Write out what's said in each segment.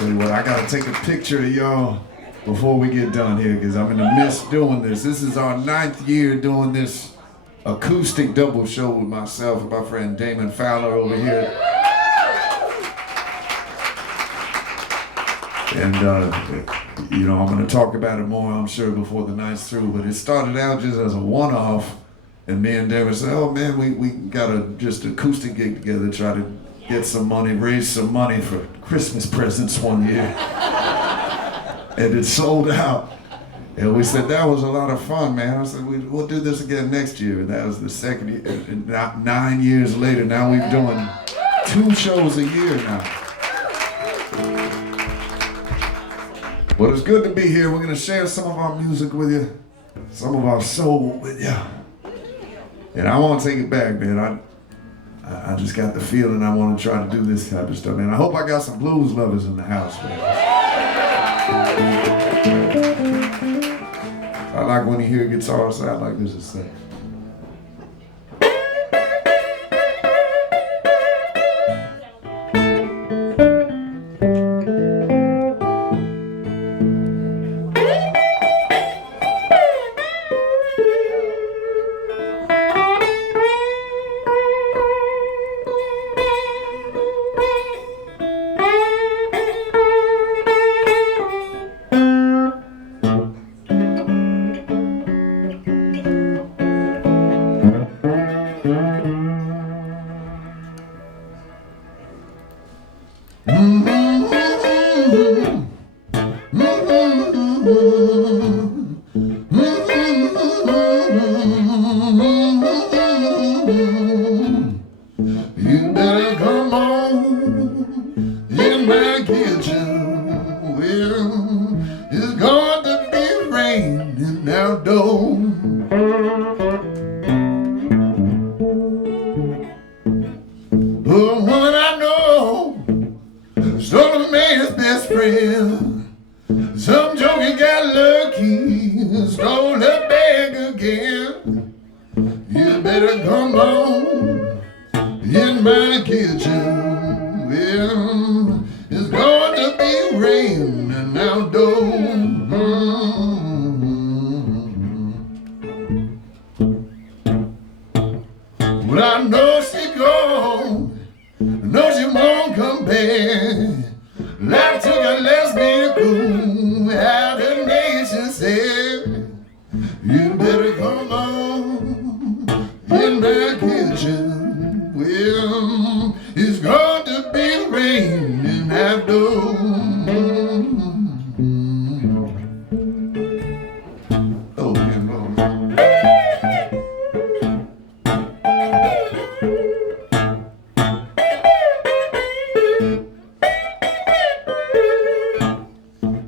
Tell you what, I gotta take a picture of y'all before we get done here, because I'm in the midst doing this. This is our 9th year doing this acoustic double show with myself and my friend Damon Fowler over here. And, you know, I'm going to talk about it more, I'm sure, before the night's through. But it started out just as a one-off. And me and Damon said, oh, man, we got a just acoustic gig together, try to get some money, raise some money for Christmas presents one year. And it sold out. And we said, that was a lot of fun, man. I said, we'll do this again next year. And that was the second year. And 9 years later, now we're doing 2 shows a year now. But it's good to be here. We're going to share some of our music with you, some of our soul with you. And I want to take it back, man. I just got the feeling I want to try to do this type of stuff, man. I hope I got some blues lovers in the house, man. I like when you hear guitar sound like this. It's you better come on in my kitchen. Well, it's going to be raining outdoors. Oh, woman I know stole a man's best friend. Some joker got lucky, stole her bag again. You better come on in my kitchen. Well, it's going to be raining outdoors. Well, I know she gone, I know she won't come back. Life took a lesbian cool, how the nation said. You better come on in my kitchen. Well, it's going to be raining outdoors. Oh, man, Lord.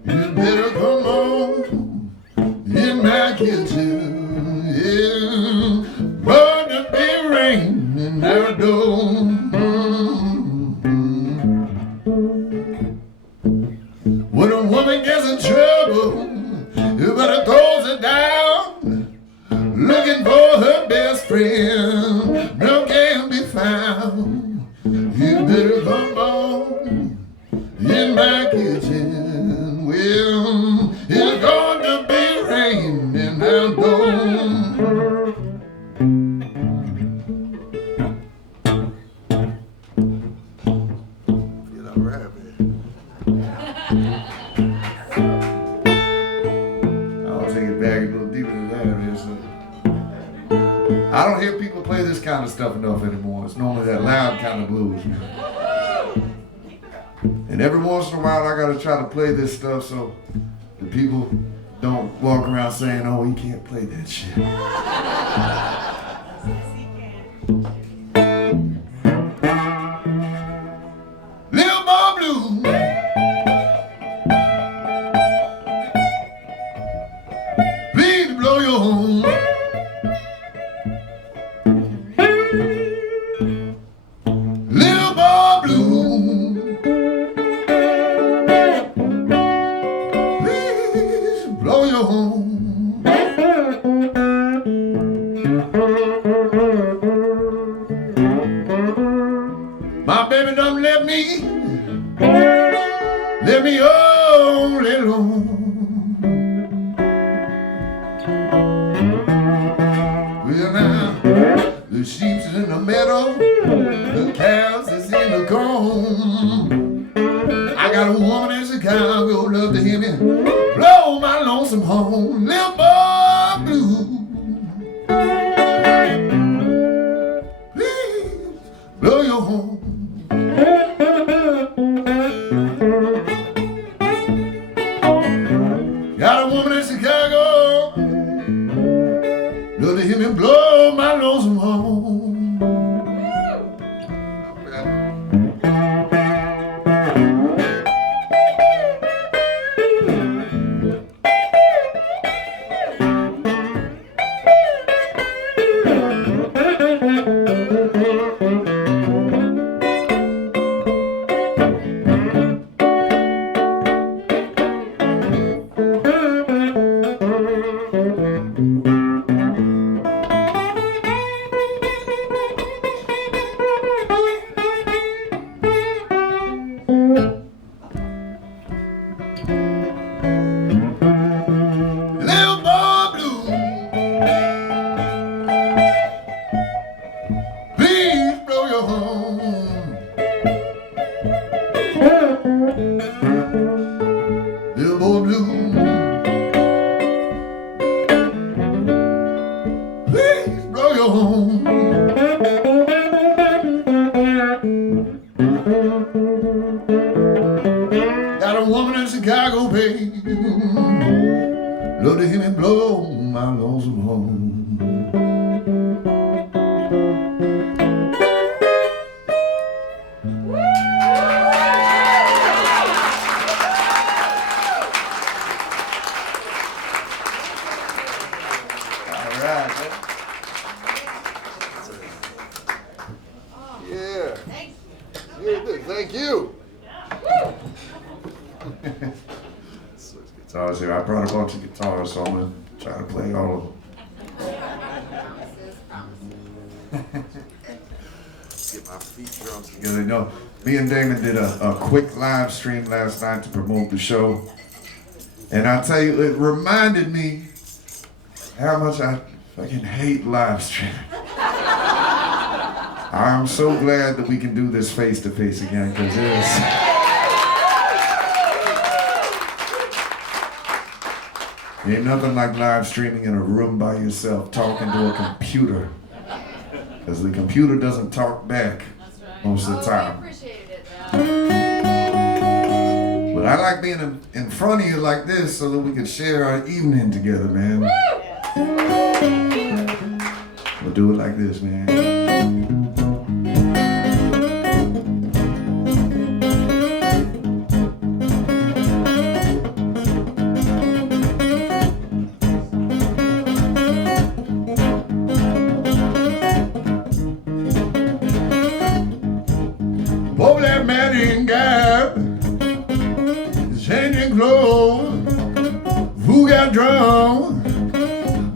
You better come on in my kitchen. Yeah, going to be raining outdoors. When a woman gets in trouble, you better close it down. Looking for her best friend, no can be found. You better come on in my kitchen. Well, it's going to be raining outdoors. I don't hear people play this kind of stuff enough anymore. It's normally that loud kind of blues. And every once in a while I gotta try to play this stuff so the people don't walk around saying, oh, he can't play that shit. Little Bob Blue. Please blow your horn. Little Bob Blue, please blow your horn. My baby done left me left me all alone. Well now, the sheep's in the meadow, the cows is in the corn. I got a woman in Chicago, love to hear me blow my lonesome horn. Little boy blue, please blow your horn. Got a woman in Chicago, love to hear me blow my lonesome horn. Got a woman in Chicago, babe, love to hear me blow my lonesome horn. All right, man. Yeah. Thank you. Guitars here. I brought a bunch of guitars, so I'm gonna try to play all of them. Get my feet drums together. You know, me and Damon did a quick live stream last night to promote the show, and I tell you, it reminded me how much I fucking hate live streaming. I'm so glad that we can do this face to face again, because it is. Ain't nothing like live streaming in a room by yourself, talking to a computer. Because the computer doesn't talk back most of the time. We appreciated it, though. But I like being in front of you like this so that we can share our evening together, man. We'll do it like this, man. Changing clothes, who got drunk,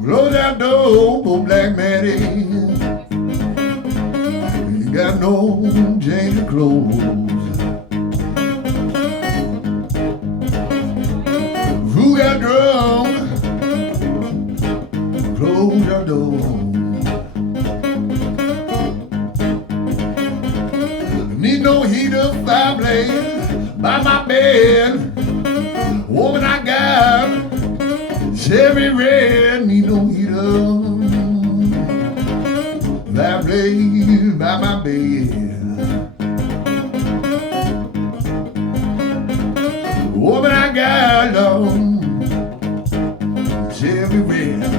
close that door, oh Black Maddie, you got no change of clothes. Who got drunk, close your door. Need no heater, fireplace by my bed. Woman, I got cherry red, need no heater. Fireplace by my bed. Woman, I got cherry red.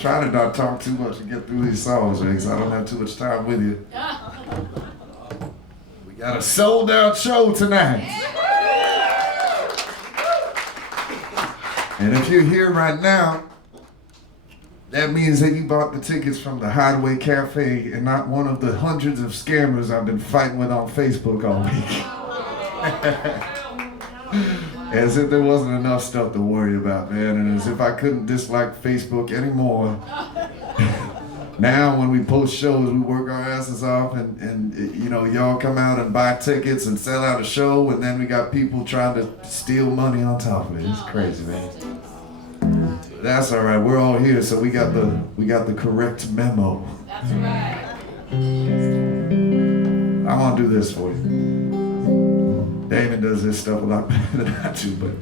try to not talk too much and get through these songs, man, because I don't have too much time with you. We got a sold-out show tonight. And if you're here right now, that means that you bought the tickets from the Hideaway Cafe and not one of the hundreds of scammers I've been fighting with on Facebook all week. As if there wasn't enough stuff to worry about, man, and as if I couldn't dislike Facebook anymore. Now when we post shows, we work our asses off and you know, y'all come out and buy tickets and sell out a show, and then we got people trying to steal money on top of it. It's crazy, man. That's all right. We're all here, so we got the correct memo. That's right. I'm gonna do this for you. Damon does this stuff a lot better than I do, but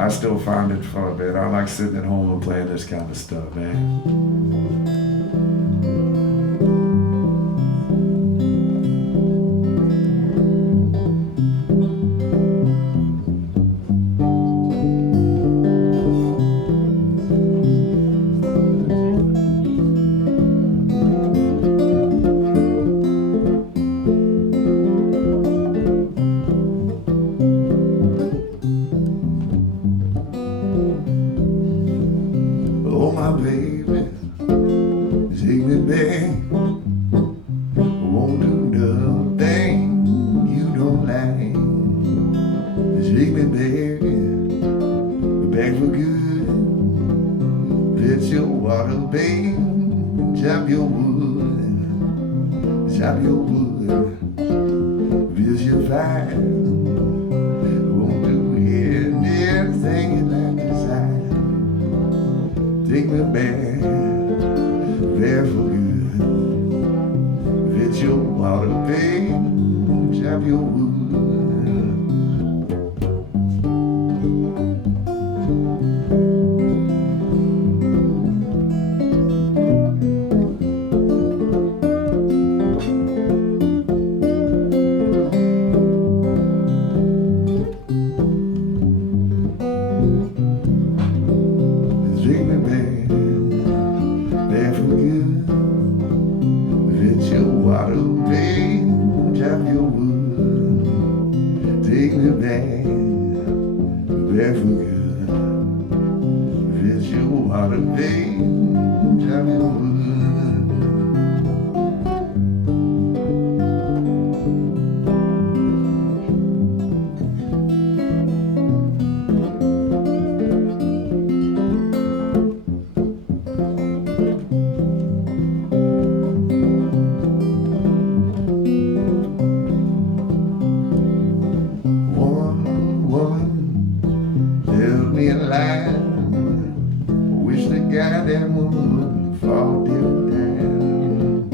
I still find it fun, man. I like sitting at home and playing this kind of stuff, man. Oh, my baby, take me back. Won't do nothing you don't like. Take me back for good. Let your water, babe, chop your wood, Because you're fine. Won't do anything you like desire. Take me back, there for good. Let your water, babe, chop your wood. Take me back, there for good. Let your water, babe, chop your wood. Take me back, there for good. Let your water, babe, chop your wood. Tell me a lie. Wish the goddamn woman would fall dead down.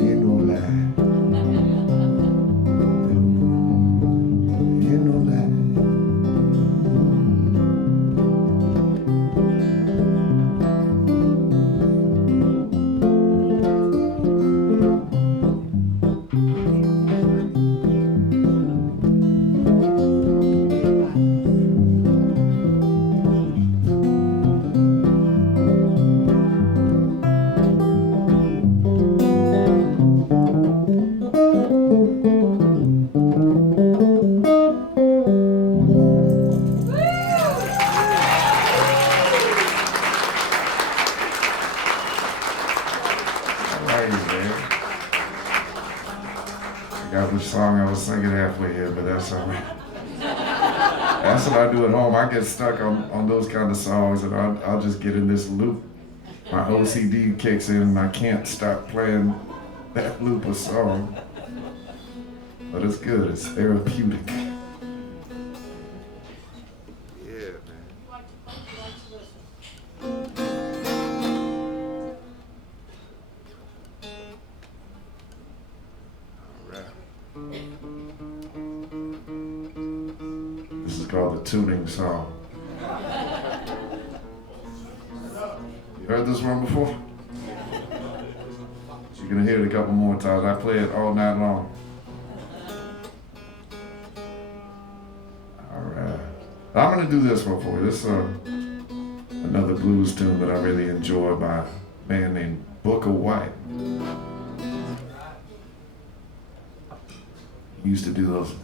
Ain't no lie. Ain't no lie. Got which song I was singing halfway here, but that's all right. That's what I do at home. I get stuck on those kind of songs, and I'll just get in this loop. My OCD kicks in, and I can't stop playing that loop of song. But it's good. It's therapeutic. Yeah, man. This is called the tuning song. You heard this one before? You're gonna hear it a couple more times. I play it all night long. All right. I'm gonna do this one for you. This and another blues tune that I really enjoy by a man named Booker White. He used to do those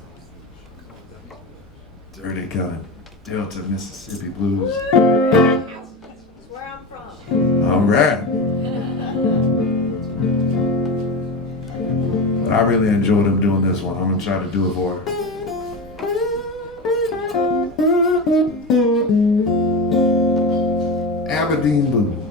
dirty kind of Delta Mississippi blues. That's where I'm from. All right. But I really enjoyed him doing this one. I'm gonna try to do it for her. Aberdeen Blues.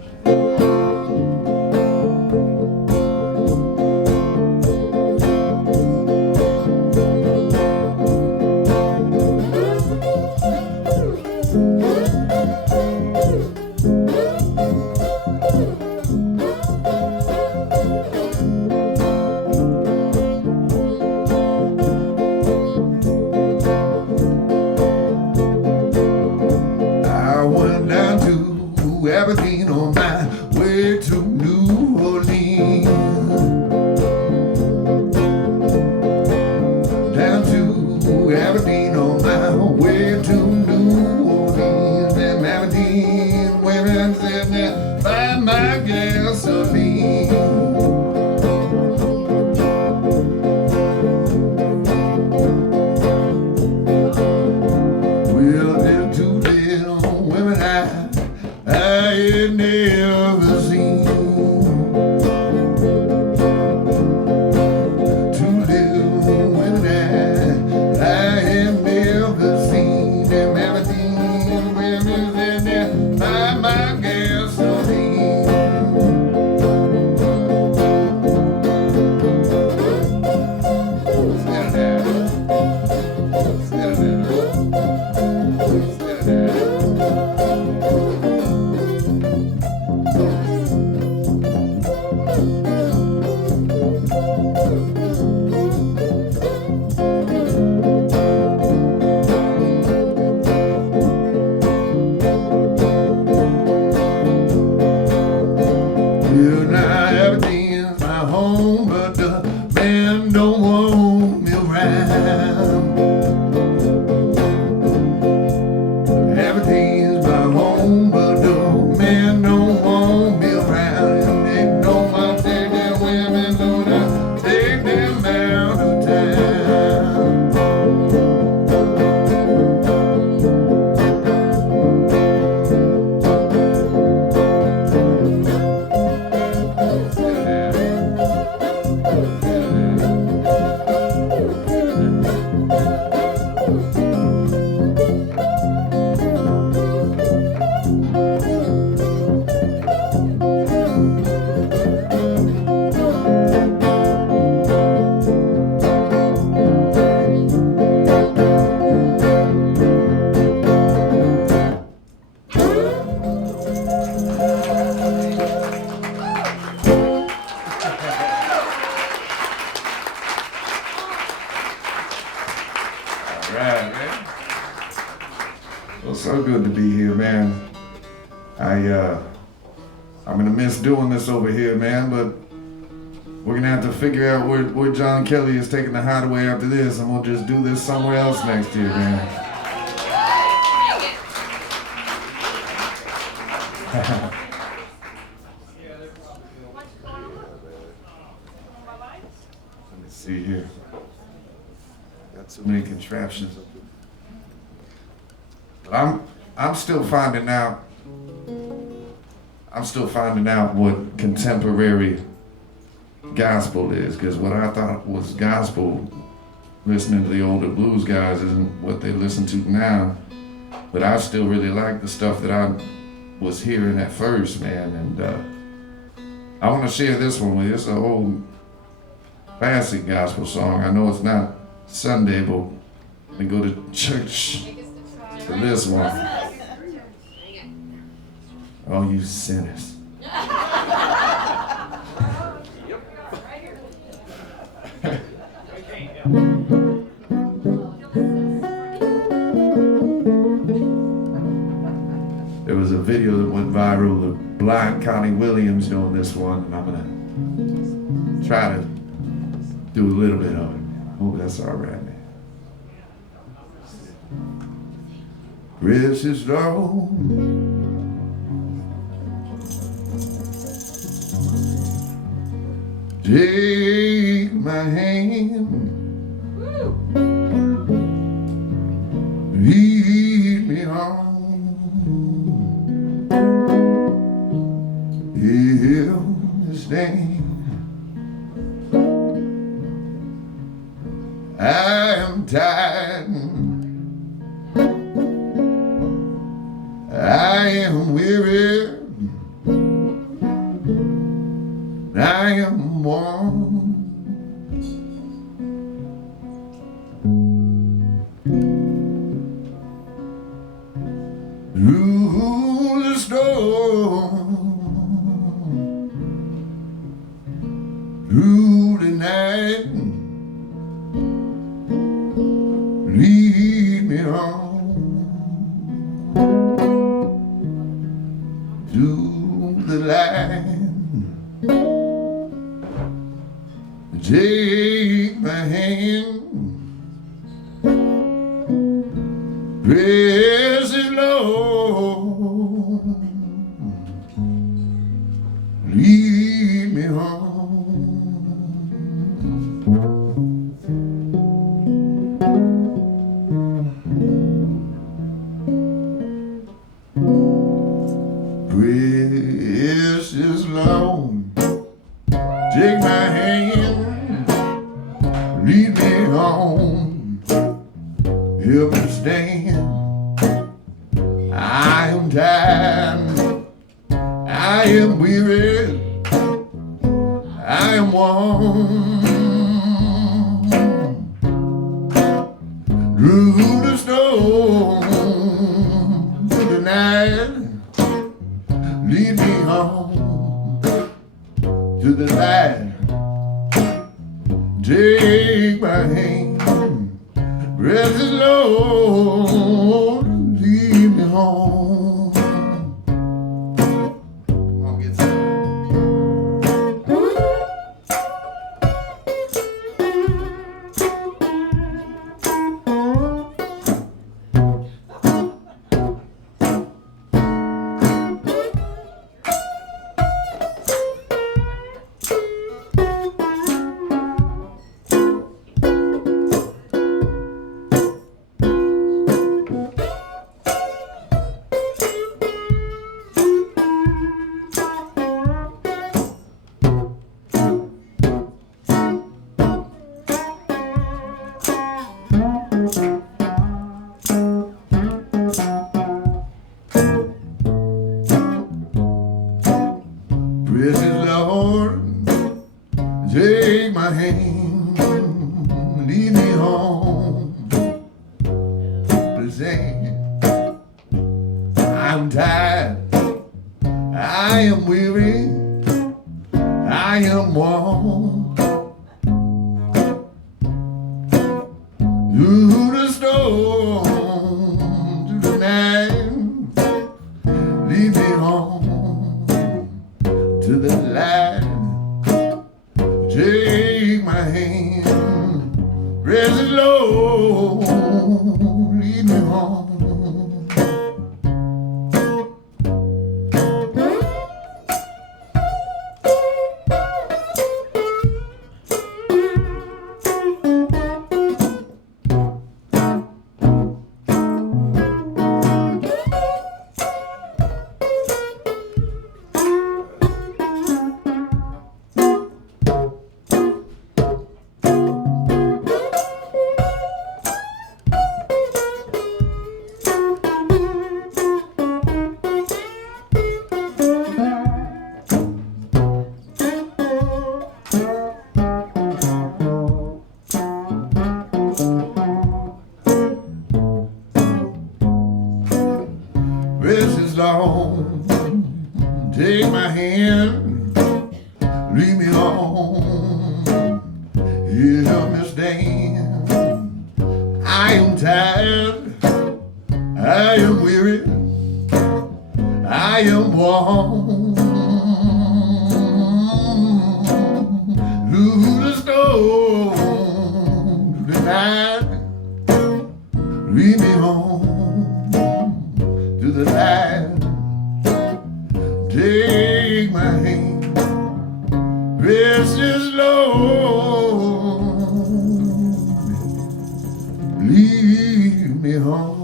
Aberdeen on my way to New Orleans. Down to Aberdeen on my way to New Orleans. Them Aberdeen women said that buy my gasoline. Well, there's two little women I had never seen. Two little women I had never seen. Them Aberdeen women said that buy my gasoline. Well, now Aberdeen's my home, but the man don't want me around. Aberdeen's my home, but the man don't want me around. And they don't want to take their women, don't I take them out of town. Right, man. Well, so good to be here, man. I'm gonna miss doing this over here, man, but we're gonna have to figure out where John Kelly is taking the Hideaway after this, and we'll just do this somewhere else next year, man. Let me see here. Got so many contraptions. But I'm still finding out. I'm still finding out what contemporary gospel is, because what I thought was gospel, listening to the older blues guys, isn't what they listen to now. But I still really like the stuff that I was hearing at first, man. And I want to share this one with you. It's an old classic gospel song. I know it's not Sunday, but we go to church to this one. Oh, you sinners. There was a video that went viral of blind Connie Williams doing this one, and I'm gonna try to do a little bit of it. Hope that's all right, man. Precious Lord, Take my hand, lead me home. He'll stand. I am tired, I am weary, I am worn. Through the storm, through the night, lead me home to the light. Take my hand, precious Lord, lead me home. Precious Lord, take my hand, lead me home, help me stand. I am tired, I am weary, I am worn. Through the storm, through the night, lead me home to the light. Take my hand, precious Lord, lead me home. Come on, get some. Precious Lord, take my hand, lead me home. Please sing. I'm tired, I am weary, I am worn. Through the storm, through the night, lead me home to the light. Take my hand, precious Lord, lead me home. Precious Lord, take my hand, lead me home, you help me stand. I am tired, I am weary, I am worn. Through the storm, through the night, lead me home to the light. Take my hand, precious Lord. lead me home.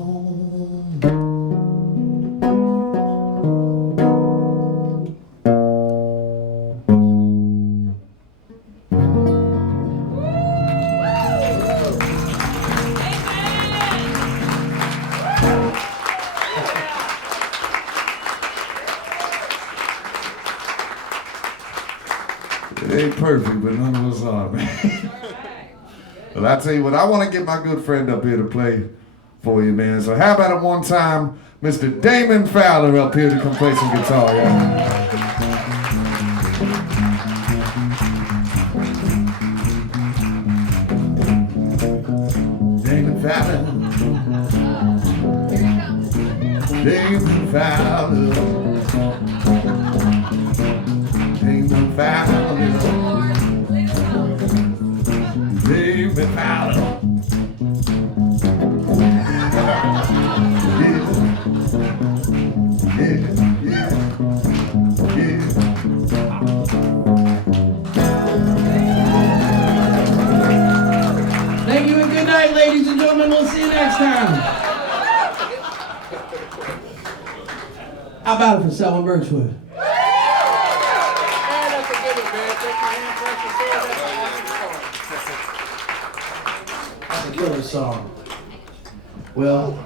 It ain't perfect, but none of us are, man. Well, I tell you what, I want to get my good friend up here to play for you, man. So how about it one time, Mr. Damon Fowler up here to come play some guitar, yeah? Damon Fowler. Damon Fowler. Damon Fowler. Ive Fowler. Thank you and good night, ladies and gentlemen. We'll see you next time. How about it for Selwyn Birchwood? That's a killer song. Well,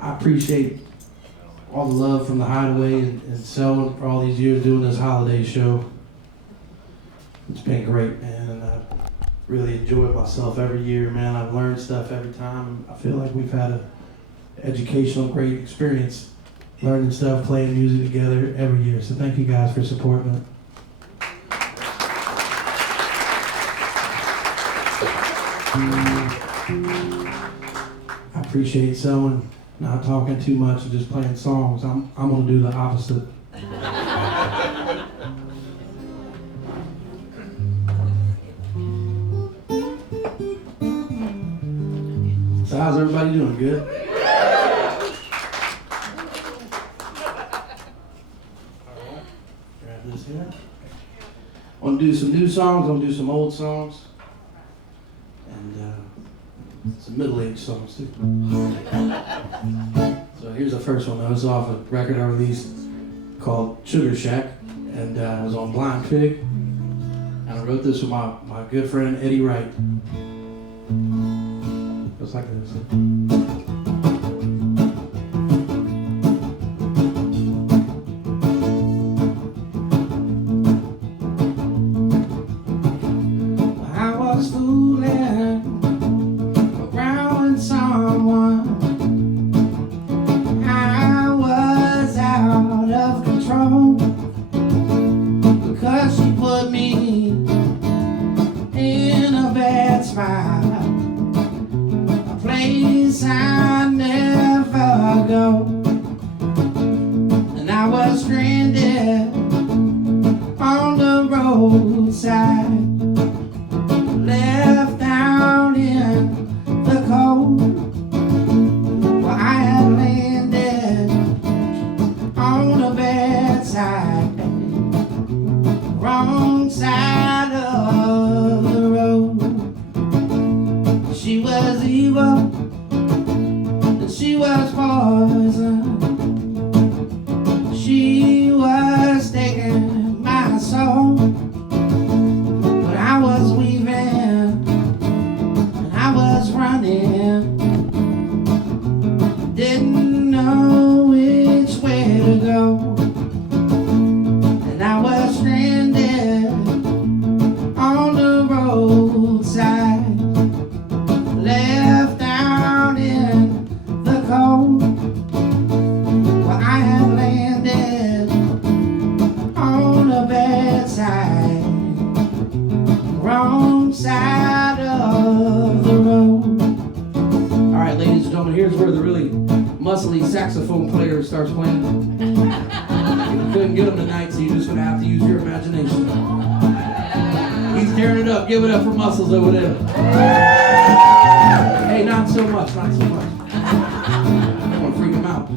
I appreciate all the love from the Hideaway and Selwyn for all these years doing this holiday show. It's been great, man, and I really enjoy myself every year, man. I've learned stuff every time. I feel like we've had an educational, great experience learning stuff, playing music together every year. So thank you guys for supporting it. I appreciate Selwyn not talking too much and just playing songs. I'm gonna do the opposite. So how's everybody doing? Good? Grab this here. I'm gonna do some new songs, I'm gonna do some old songs. And some middle-aged songs too. So here's the first one. That was off a record I released called Sugar Shack, and it was on BlindPig. And I wrote this with my good friend Eddie Wright. Just like this. I was fooling around someone. I was out of control because she put me in a bad spot. Place I never go, and I was stranded on the roadside, left out in the cold. Well, I had landed on the bad side, wrong side of the road. She was evil, and she was poison. She was taking my soul. But I was weaving, and I was running. Didn't know which way to go. And I was stranded on the roadside, left out in the cold. Well, I had landed on the bad side, wrong side of the road. All right, ladies and gentlemen, here's where the really muscly saxophone player starts playing. You couldn't get him tonight, so you're just gonna have to use your imagination. He's tearing it up. Give it up for Muscles over there. Hey, not so much, not so much. I don't want to freak him out.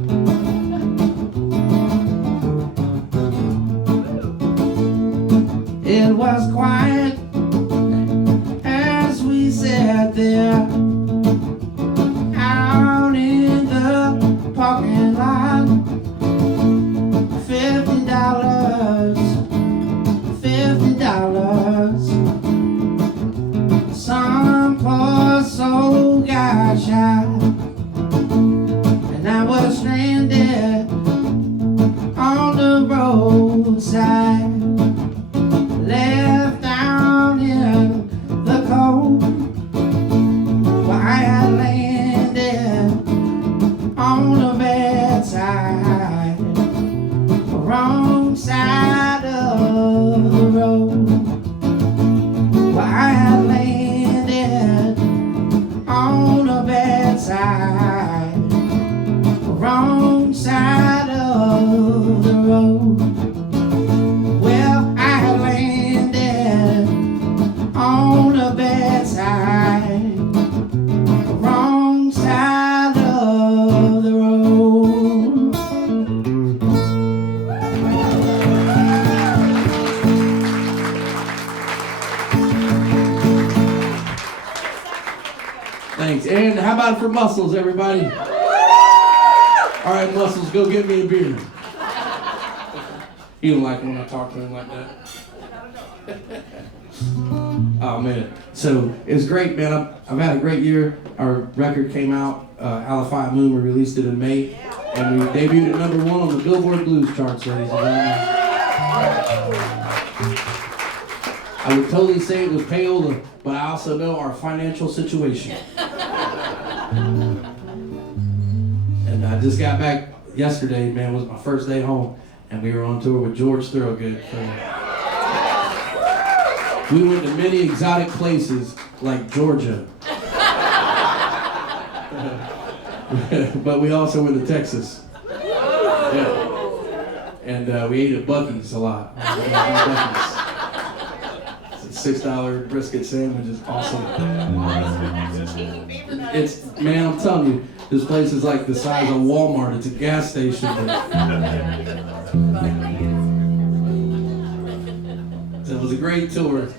It was quiet as we sat there, Thanks. And how about it for Muscles, everybody? All right, Muscles, go get me a beer. You don't like when I talk to him like that? Oh, man. So, it's great, man. I've had a great year. Our record came out, Alligator Moon. We released it in May. And we debuted at #1 on the Billboard Blues charts, ladies and gentlemen. I would totally say it was payola, but I also know our financial situation. And I just got back yesterday, man. It was my first day home, and we were on tour with George Thorogood. We went to many exotic places like Georgia. But we also went to Texas. Yeah. And we ate at Buc-ee's a lot. It's a $6 brisket sandwich is awesome. It's, man, I'm telling you, this place is like the size of Walmart. It's a gas station. So it was a great tour.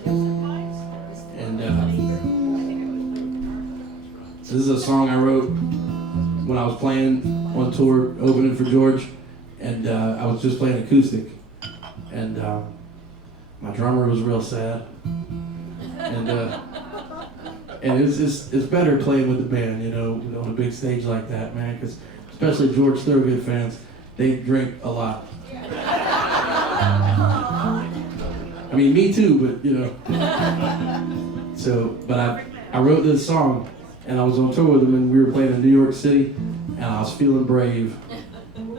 And so this is a song I wrote when I was playing on tour, opening for George, and I was just playing acoustic, and my drummer was real sad, and it's better playing with the band, you know, on a big stage like that, man, because especially George Thorogood fans, they drink a lot. I mean, me too, but you know. So, but I wrote this song. And I was on tour with him, and we were playing in New York City, and I was feeling brave.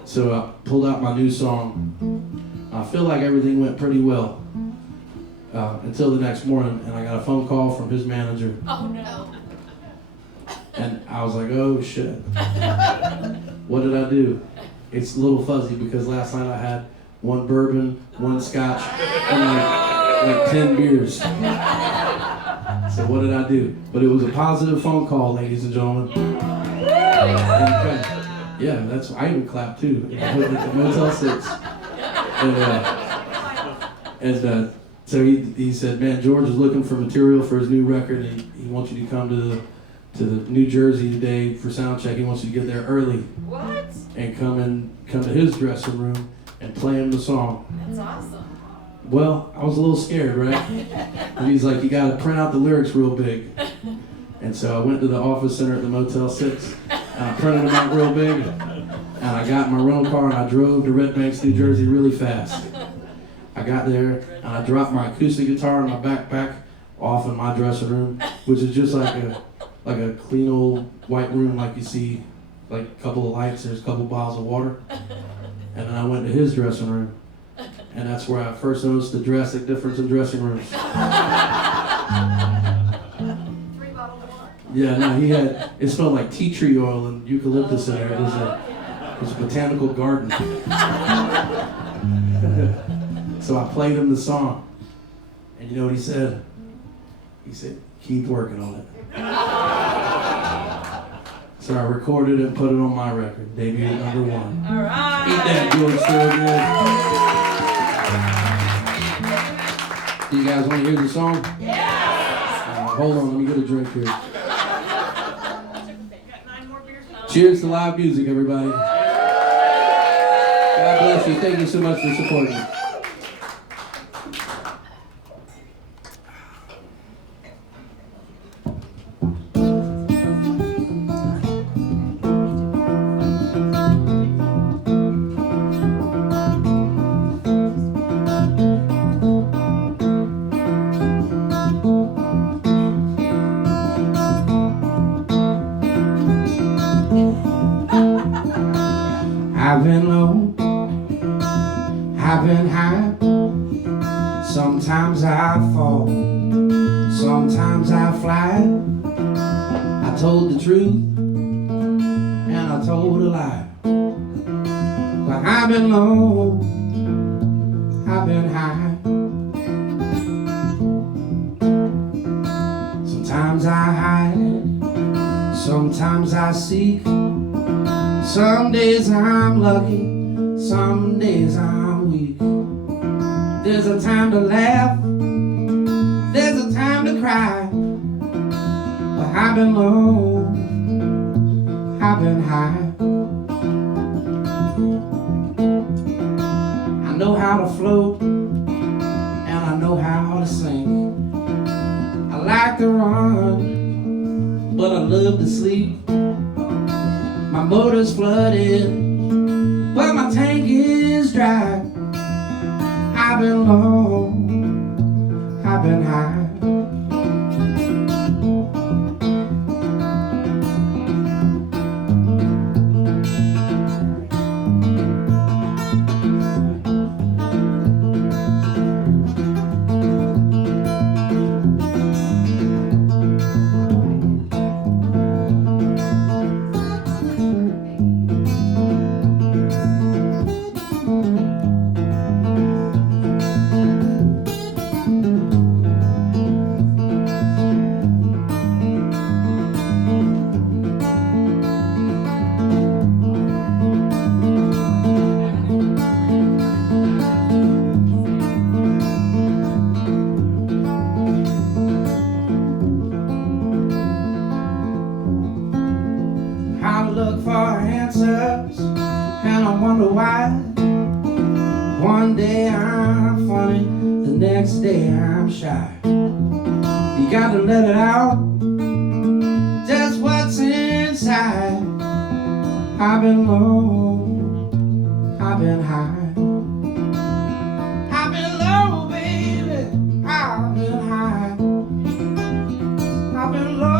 So I pulled out my new song. I feel like everything went pretty well until the next morning, and I got a phone call from his manager. Oh no. And I was like, oh shit. What did I do? It's a little fuzzy because last night I had 1 bourbon, 1 scotch, and like 10 beers. So what did I do? But it was a positive phone call, ladies and gentlemen. Yeah, that's, I even clapped too. At the Motel 6. And so he said, man, George is looking for material for his new record, and he wants you to come to the New Jersey today for sound check. He wants you to get there early. What? And come to his dressing room and play him the song. That's awesome. Well, I was a little scared, right? And he's like, you gotta print out the lyrics real big. And so I went to the office center at the Motel 6, and I printed them out real big, and I got in my rental car and I drove to Red Banks, New Jersey really fast. I got there and I dropped my acoustic guitar in my backpack off in my dressing room, which is just like a clean old white room like you see, like a couple of lights, there's a couple bottles of water. And then I went to his dressing room. And that's where I first noticed the drastic difference in dressing rooms. 3 bottles of water. Yeah, no, it smelled like tea tree oil and eucalyptus in there. It was a botanical garden. So I played him the song. And you know what he said? He said, keep working on it. So I recorded it and put it on my record. Debuted at #1. All right. Eat that, George Thorogood. Do you guys want to hear the song? Yes. Hold on, let me get a drink here. Got 9 more beers now. Cheers to live music, everybody. God bless you. Thank you so much for supporting me. I've been low, I've been high. Sometimes I fall, sometimes I fly. I told the truth and I told a lie. But I've been low, I've been high. Sometimes I hide, sometimes I seek. Some days I'm lucky, some days I'm weak. There's a time to laugh, there's a time to cry. But I've been low, I've been high. I know how to float, and I know how to sink. I like to run, but I love to sleep. My motor's flooded, but my tank is dry. I've been low, I've been high. I look for answers, and I wonder why. One day I'm funny, the next day I'm shy. You gotta let it out, just what's inside. I've been low, I've been high. I've been low, baby, I've been high. I've been low.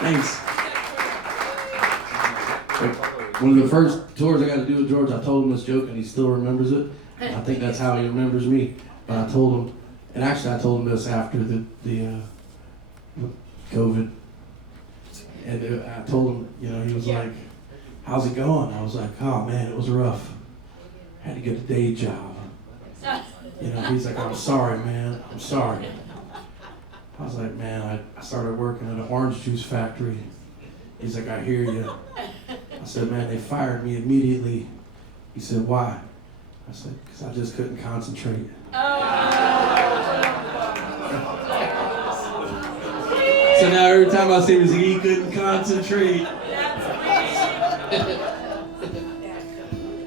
Thanks. One of the first tours I got to do with George, I told him this joke and he still remembers it. I think that's how he remembers me. But I told him, and actually I told him this after the COVID. And I told him, you know, he was like, how's it going? I was like, oh man, it was rough. Had to get a day job. You know, he's like, I'm sorry, man, I'm sorry. I was like, man, I started working at an orange juice factory. He's like, I hear you. I said, man, they fired me immediately. He said, why? I said, because I just couldn't concentrate. So now every time I see him, he couldn't concentrate.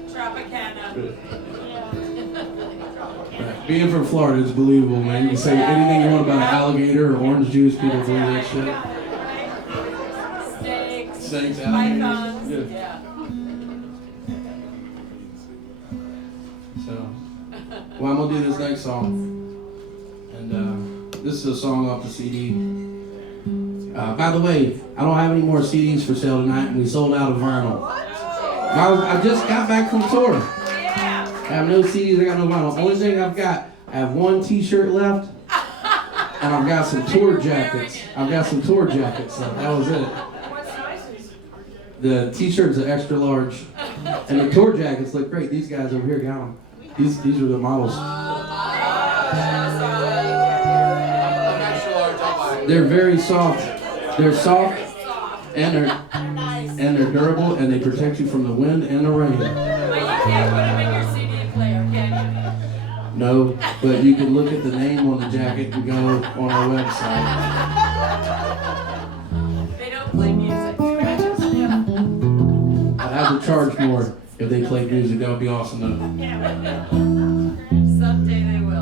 Tropicana. Being from Florida is believable, man. You can say anything you want about an alligator or orange juice, people believe that shit. Steaks, alligators. pythons. Yeah. So, well, I'm gonna do this next song, and this is a song off the CD. By the way, I don't have any more CDs for sale tonight, and we sold out of vinyl. I just got back from tour. I have no CDs, I got no vinyl. Only thing I've got, I have one t-shirt left, and I've got some tour jackets. So that was it. What sizes? The t-shirt's an extra large, and the tour jackets look great. These guys over here got them. These are the models. They're very soft. They're soft, and they're durable, and they protect you from the wind and the rain. But you can't put them in your CD player, can you? No, but you can look at the name on the jacket and go on our website. They don't play music. I'd have to charge more if they played music. That would be awesome though. Someday they will.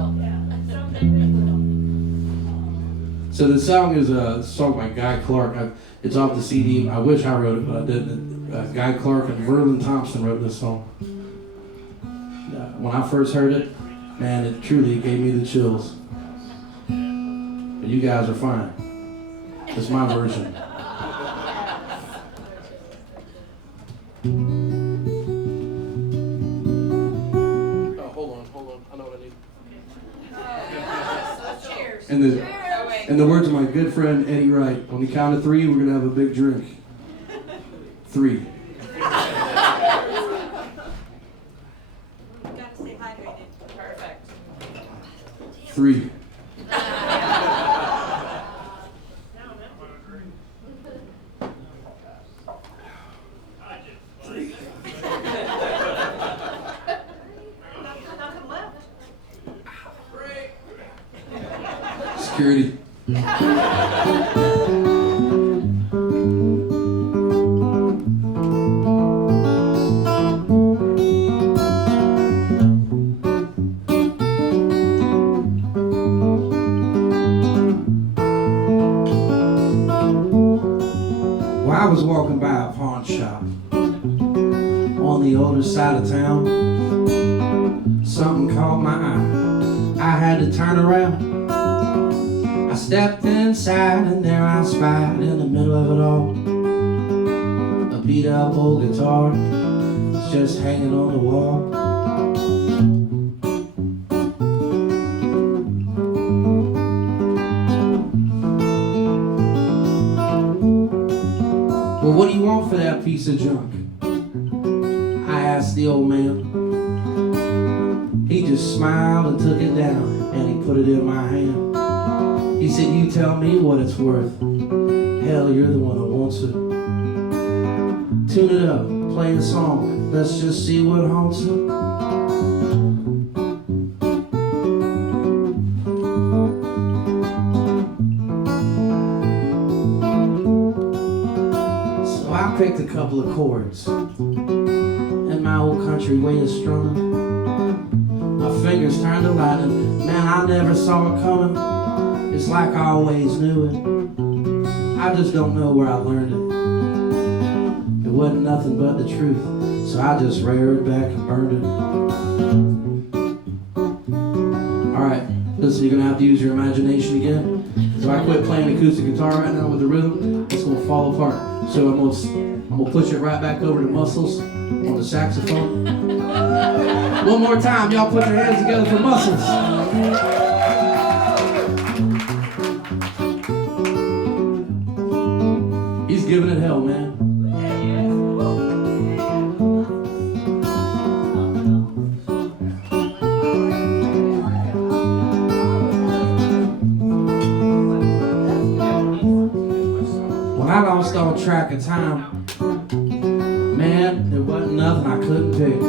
So the song is a song by Guy Clark. It's off the CD. I wish I wrote it, but I didn't. Guy Clark and Verlin Thompson wrote this song. When I first heard it, man, it truly gave me the chills. But you guys are fine. It's my version. Hold on. I know what I need. Cheers. In the words of my good friend Eddie Wright, on the count of 3, we're gonna have a big drink. 3. Gotta stay hydrated. Perfect. 3. Security. Well, I was walking by a pawn shop on the older side of town. Something caught my eye. I had to turn around. I stepped inside and there I spied in the middle of it all a beat up old guitar. It's just hanging on the wall. Well, what do you want for that piece of junk? I asked the old man. He just smiled and took it down and he put it in my hand. He said, you tell me what it's worth. Hell, you're the one that wants it. Tune it up, play a song. Let's just see what haunts it. So I picked a couple of chords in my old country way of strumming. My fingers turned to lightning. Man, I never saw it coming. It's like I always knew it. I just don't know where I learned it. It wasn't nothing but the truth, so I just reared it back and burned it. Alright, listen, you're gonna have to use your imagination again. So I quit playing acoustic guitar right now with the rhythm, it's gonna fall apart. So I'm gonna push it right back over to Muscles on the saxophone. One more time, y'all put your hands together for Muscles. He's giving it hell, man. When I lost all track of time, man, there wasn't nothing I couldn't pick.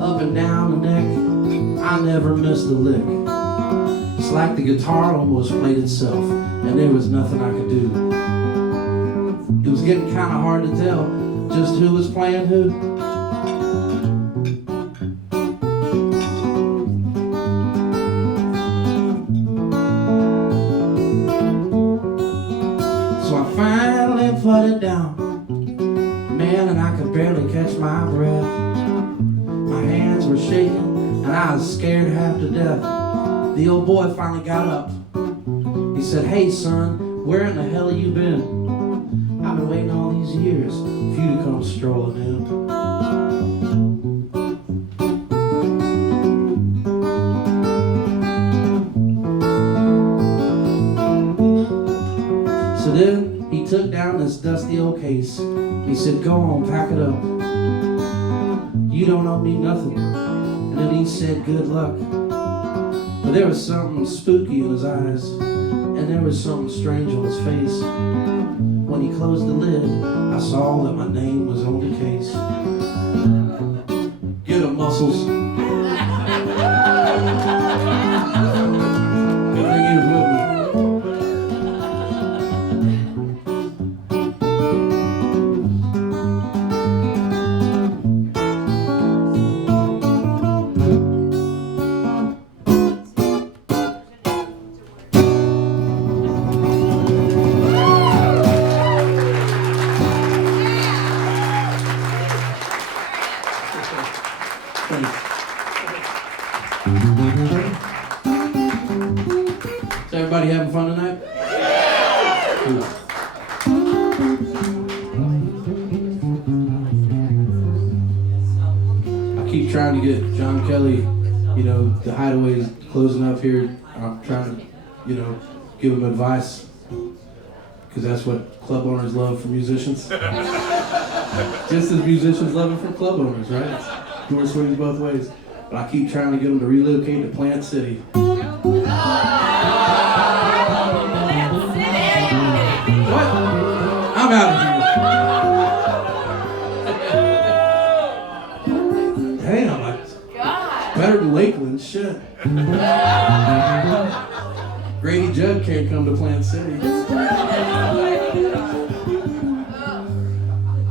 Up and down the neck, I never missed a lick. It's like the guitar almost played itself, and there was nothing I could do. It was getting kind of hard to tell just who was playing who. So I finally put it down, man, and I could barely catch my breath. My hands were shaking, and I was scared half to death. The old boy finally got up. He said, hey son, where in the hell have you been? I've been waiting all these years for you to come strolling in. So then he took down this dusty old case. He said, go on, pack it up. You don't owe me nothing. And then he said, good luck. But there was something spooky in his eyes, and there was something strange on his face. When he closed the lid, I saw that my name was on the case. Get 'em, Muscles. Good thing he was with me. Is everybody having fun tonight? Cool. keep trying to get John Kelly, you know, the Hideaway is closing up here. I'm trying to, you know, give him advice, because that's what club owners love from musicians. Just as musicians love it from club owners, right? It's door swings both ways. But I keep trying to get them to relocate to Plant City. What? I'm out of here. Damn, better than Lakeland, shit. Grady Judd can't come to Plant City.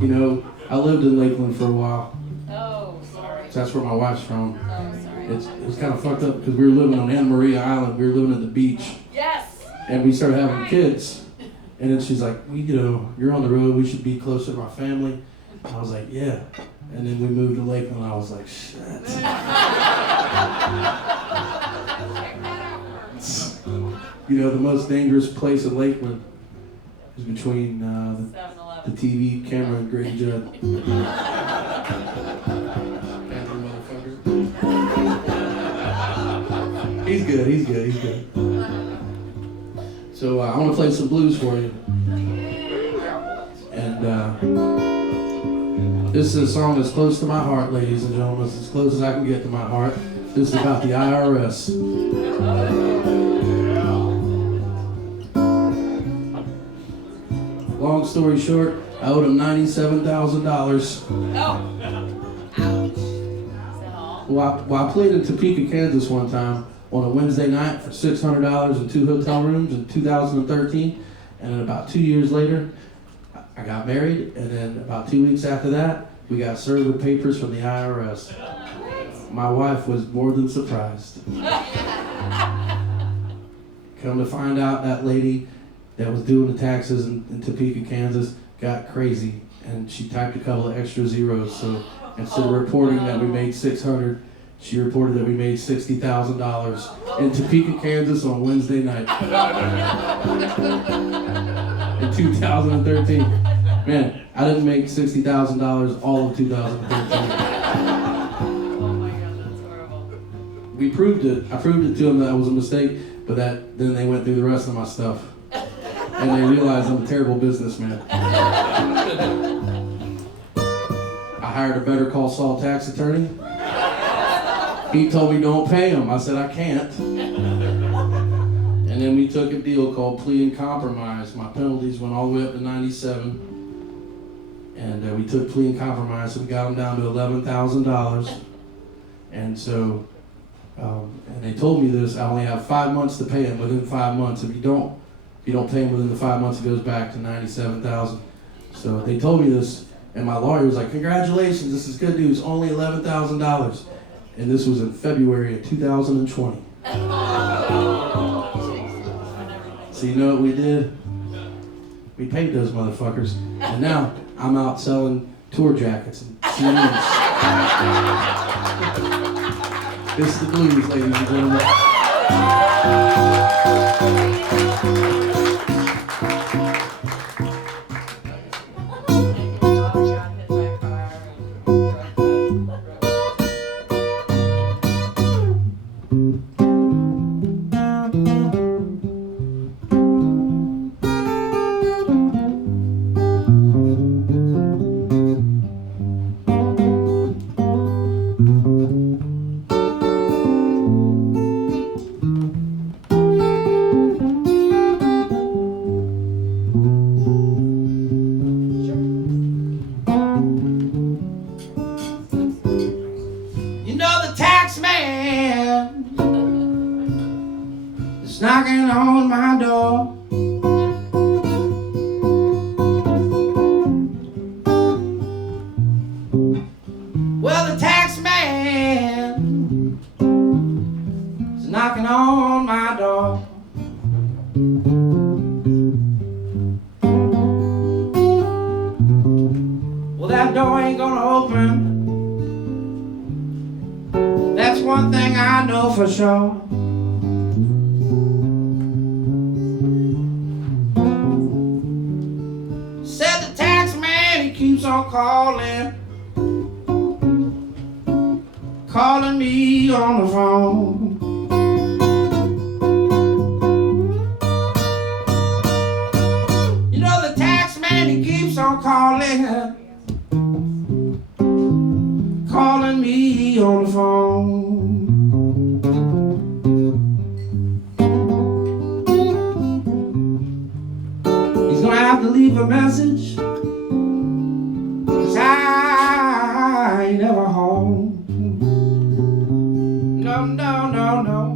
You know, I lived in Lakeland for a while. Oh, sorry. So that's where my wife's from. Oh, sorry. It was kind of fucked up because we were living on Anna Maria Island. We were living at the beach. Yes. And we started having kids. And then she's like, well, you know, you're on the road. We should be closer to my family. And I was like, yeah. And then we moved to Lakeland. And I was like, shit. You know, the most dangerous place in Lakeland is between the TV camera and Grady Judd. He's good. So I want to play some blues for you. And this is a song that's close to my heart, ladies and gentlemen. It's as close as I can get to my heart. This is about the IRS. Long story short, I owed him $97,000. Oh. Ouch. Well, I played in Topeka, Kansas one time on a Wednesday night for $600 in 2 hotel rooms in 2013. And then about 2 years later, I got married. And then about 2 weeks after that, we got served with papers from the IRS. My wife was more than surprised. Come to find out, that lady that was doing the taxes in Topeka, Kansas, got crazy, and she typed a couple of extra zeros. So instead of reporting that we made $600, she reported that we made $60,000 in Topeka, Kansas on Wednesday night in 2013. Man, I didn't make $60,000 all of 2013. We proved it. I proved it to them that it was a mistake, but then they went through the rest of my stuff. And they realized I'm a terrible businessman. I hired a Better Call Saul tax attorney. He told me don't pay him. I said I can't. And then we took a deal called plea and compromise. My penalties went all the way up to 97. And we took plea and compromise, so we got them down to $11,000. And so, and they told me this, I only have 5 months to pay him within 5 months. If you don't pay him within the 5 months, it goes back to $97,000. So they told me this, and my lawyer was like, congratulations, this is good news, only $11,000. And this was in February of 2020. So you know what we did? We paid those motherfuckers. And now I'm out selling tour jackets and CDs. This is the blues, ladies and gentlemen. Knocking on my door. Well, the tax man is knocking on my door. Well, that door ain't gonna open. That's one thing I know for sure. Keeps on calling, calling me on the phone. You know the tax man, he keeps on calling me on the phone. He's gonna have to leave a message, 'cause I ain't never home. No, no, no, no.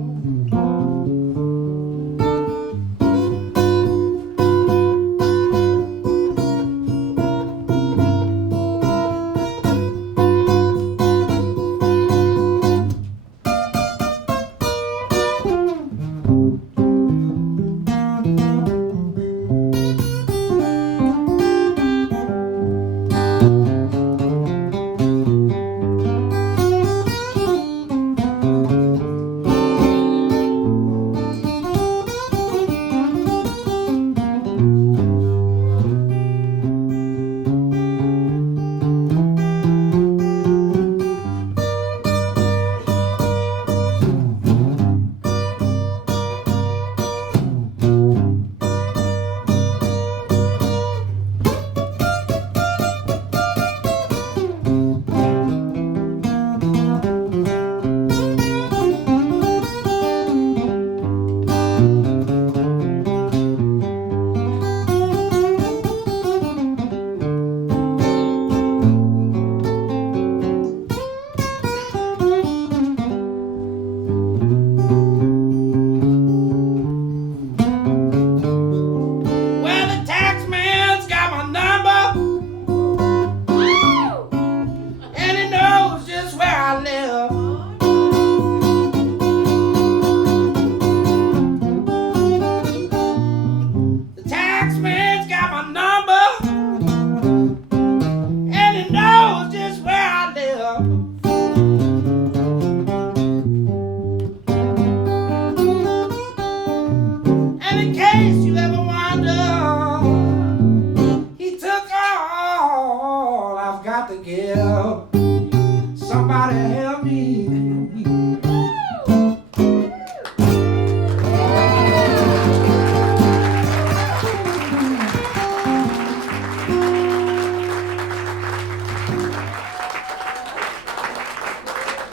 Somebody help me.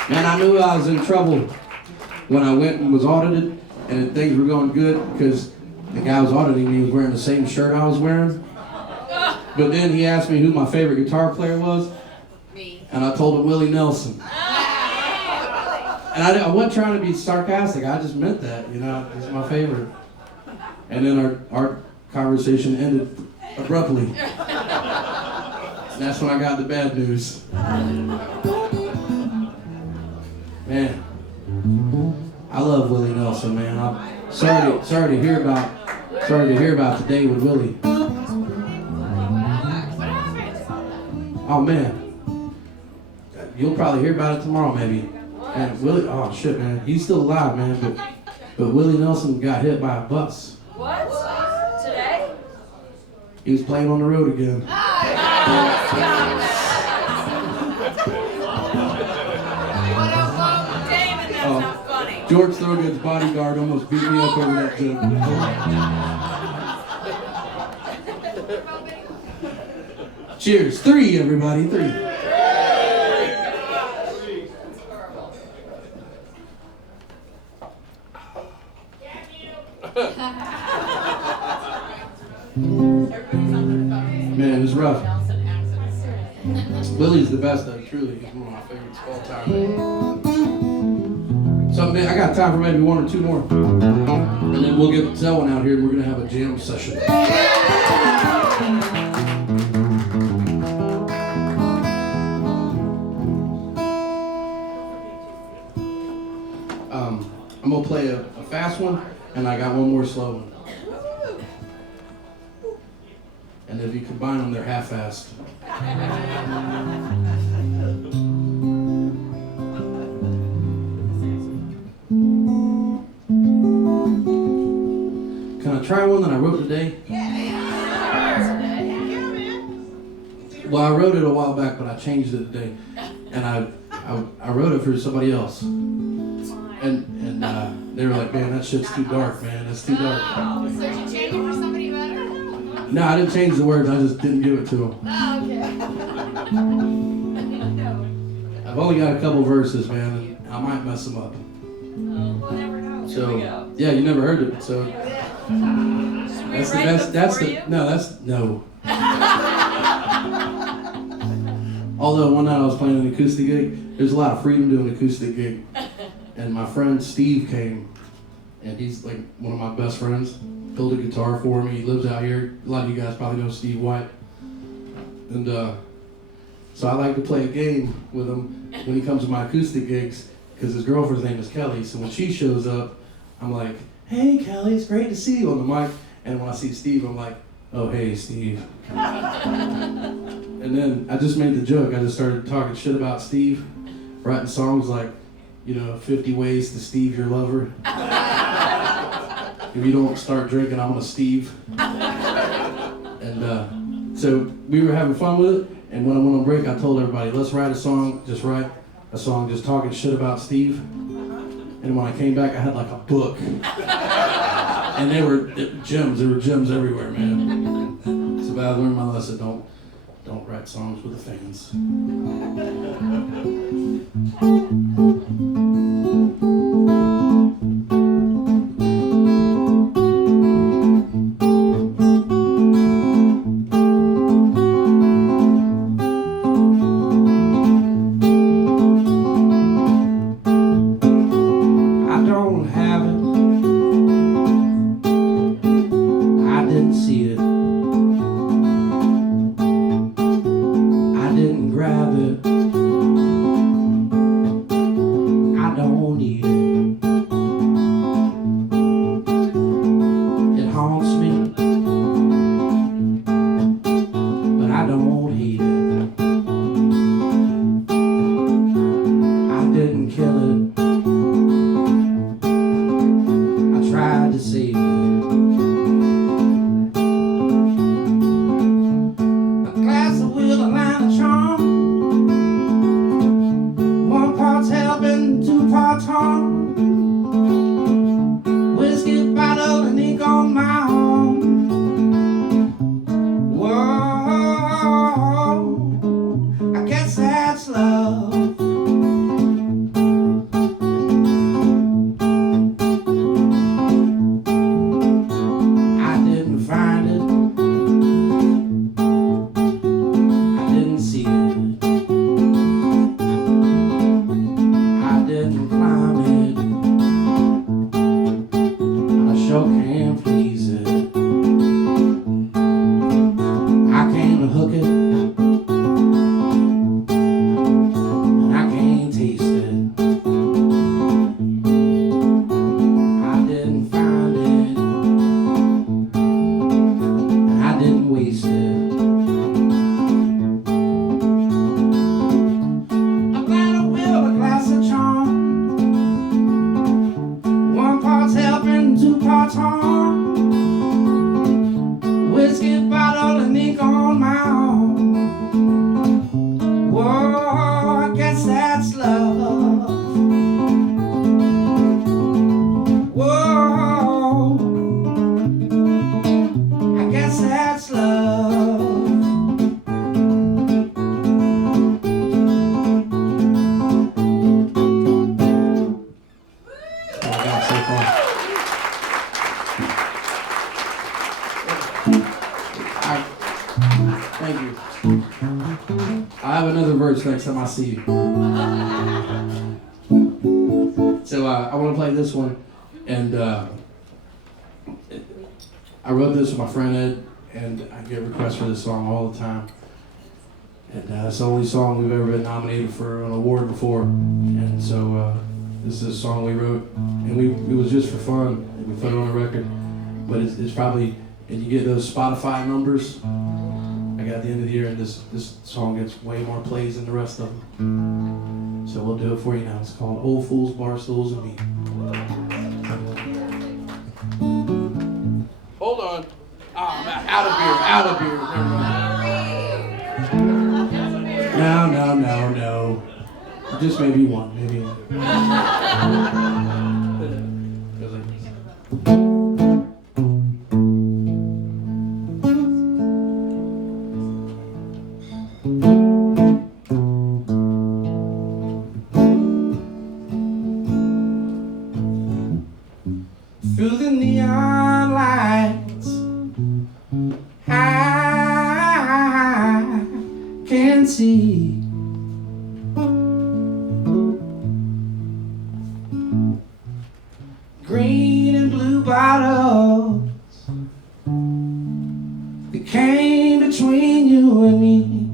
Man, I knew I was in trouble when I went and was audited, and things were going good because the guy who was auditing me was wearing the same shirt I was wearing. But then he asked me who my favorite guitar player was. Me. And I told him Willie Nelson. And I wasn't trying to be sarcastic. I just meant that, you know, he's my favorite. And then our conversation ended abruptly. And that's when I got the bad news. Man, I love Willie Nelson, man. I'm sorry to hear about today with Willie. Oh man, you'll probably hear about it tomorrow, maybe. And Willie, oh shit, man, he's still alive, man. But Willie Nelson got hit by a bus. What? Today? He was playing on the road again. Damon, that's not funny. George Thorogood's bodyguard almost beat me up over that joke. Cheers. 3, everybody. 3. Man, it's rough. Willie's the best, though, truly. He's one of my favorites of all time. Someday, I got time for maybe 1 or 2 more. And then we'll get Selwyn out here and we're going to have a jam session. I'm going to play a fast one, and I got one more slow one. And if you combine them, they're half-assed. Can I try one that I wrote today? Well, I wrote it a while back, but I changed it today. And I wrote it for somebody else. And they were like, man, that shit's too dark, man. That's too dark. Oh, so did you change it for somebody better? No, I didn't change the words. I just didn't give it to them. Oh, okay. I've only got a couple verses, man, and I might mess them up. We'll never know. So, Here we go. yeah, you never heard it, so. Should we That's the write best, them for you? no. Although one night I was playing an acoustic gig, there's a lot of freedom doing an acoustic gig. And my friend Steve came, and he's like one of my best friends. Built a guitar for me. He lives out here. A lot of you guys probably know Steve White. And so I like to play a game with him when he comes to my acoustic gigs, because his girlfriend's name is Kelly. So when she shows up, I'm like, hey Kelly, it's great to see you on the mic. And when I see Steve, I'm like, oh hey Steve. And then I just made the joke. I just started talking shit about Steve, writing songs like, 50 ways to Steve your lover. If you don't start drinking, I'm gonna Steve. And so we were having fun with it, and when I went on break, I told everybody, let's write a song just talking shit about Steve. And when I came back, I had like a book. And they were gems. There were gems everywhere, man. So I learned my lesson. Don't write songs with the fans. Next time I see you. So I want to play this one, and I wrote this with my friend Ed, and I get requests for this song all the time. And it's the only song we've ever been nominated for an award before, and so this is a song we wrote, and it was just for fun, and we put it on a record. But it's probably, and you get those Spotify numbers. I got at the end of the year, and this song gets way more plays than the rest of them. So we'll do it for you now. It's called Old Fools, Bar Stools, and Me. Hold on. Oh, I'm out of beer. Never mind. No. Just maybe one, maybe one. Through the neon lights, I can see green and blue bottles that came between you and me.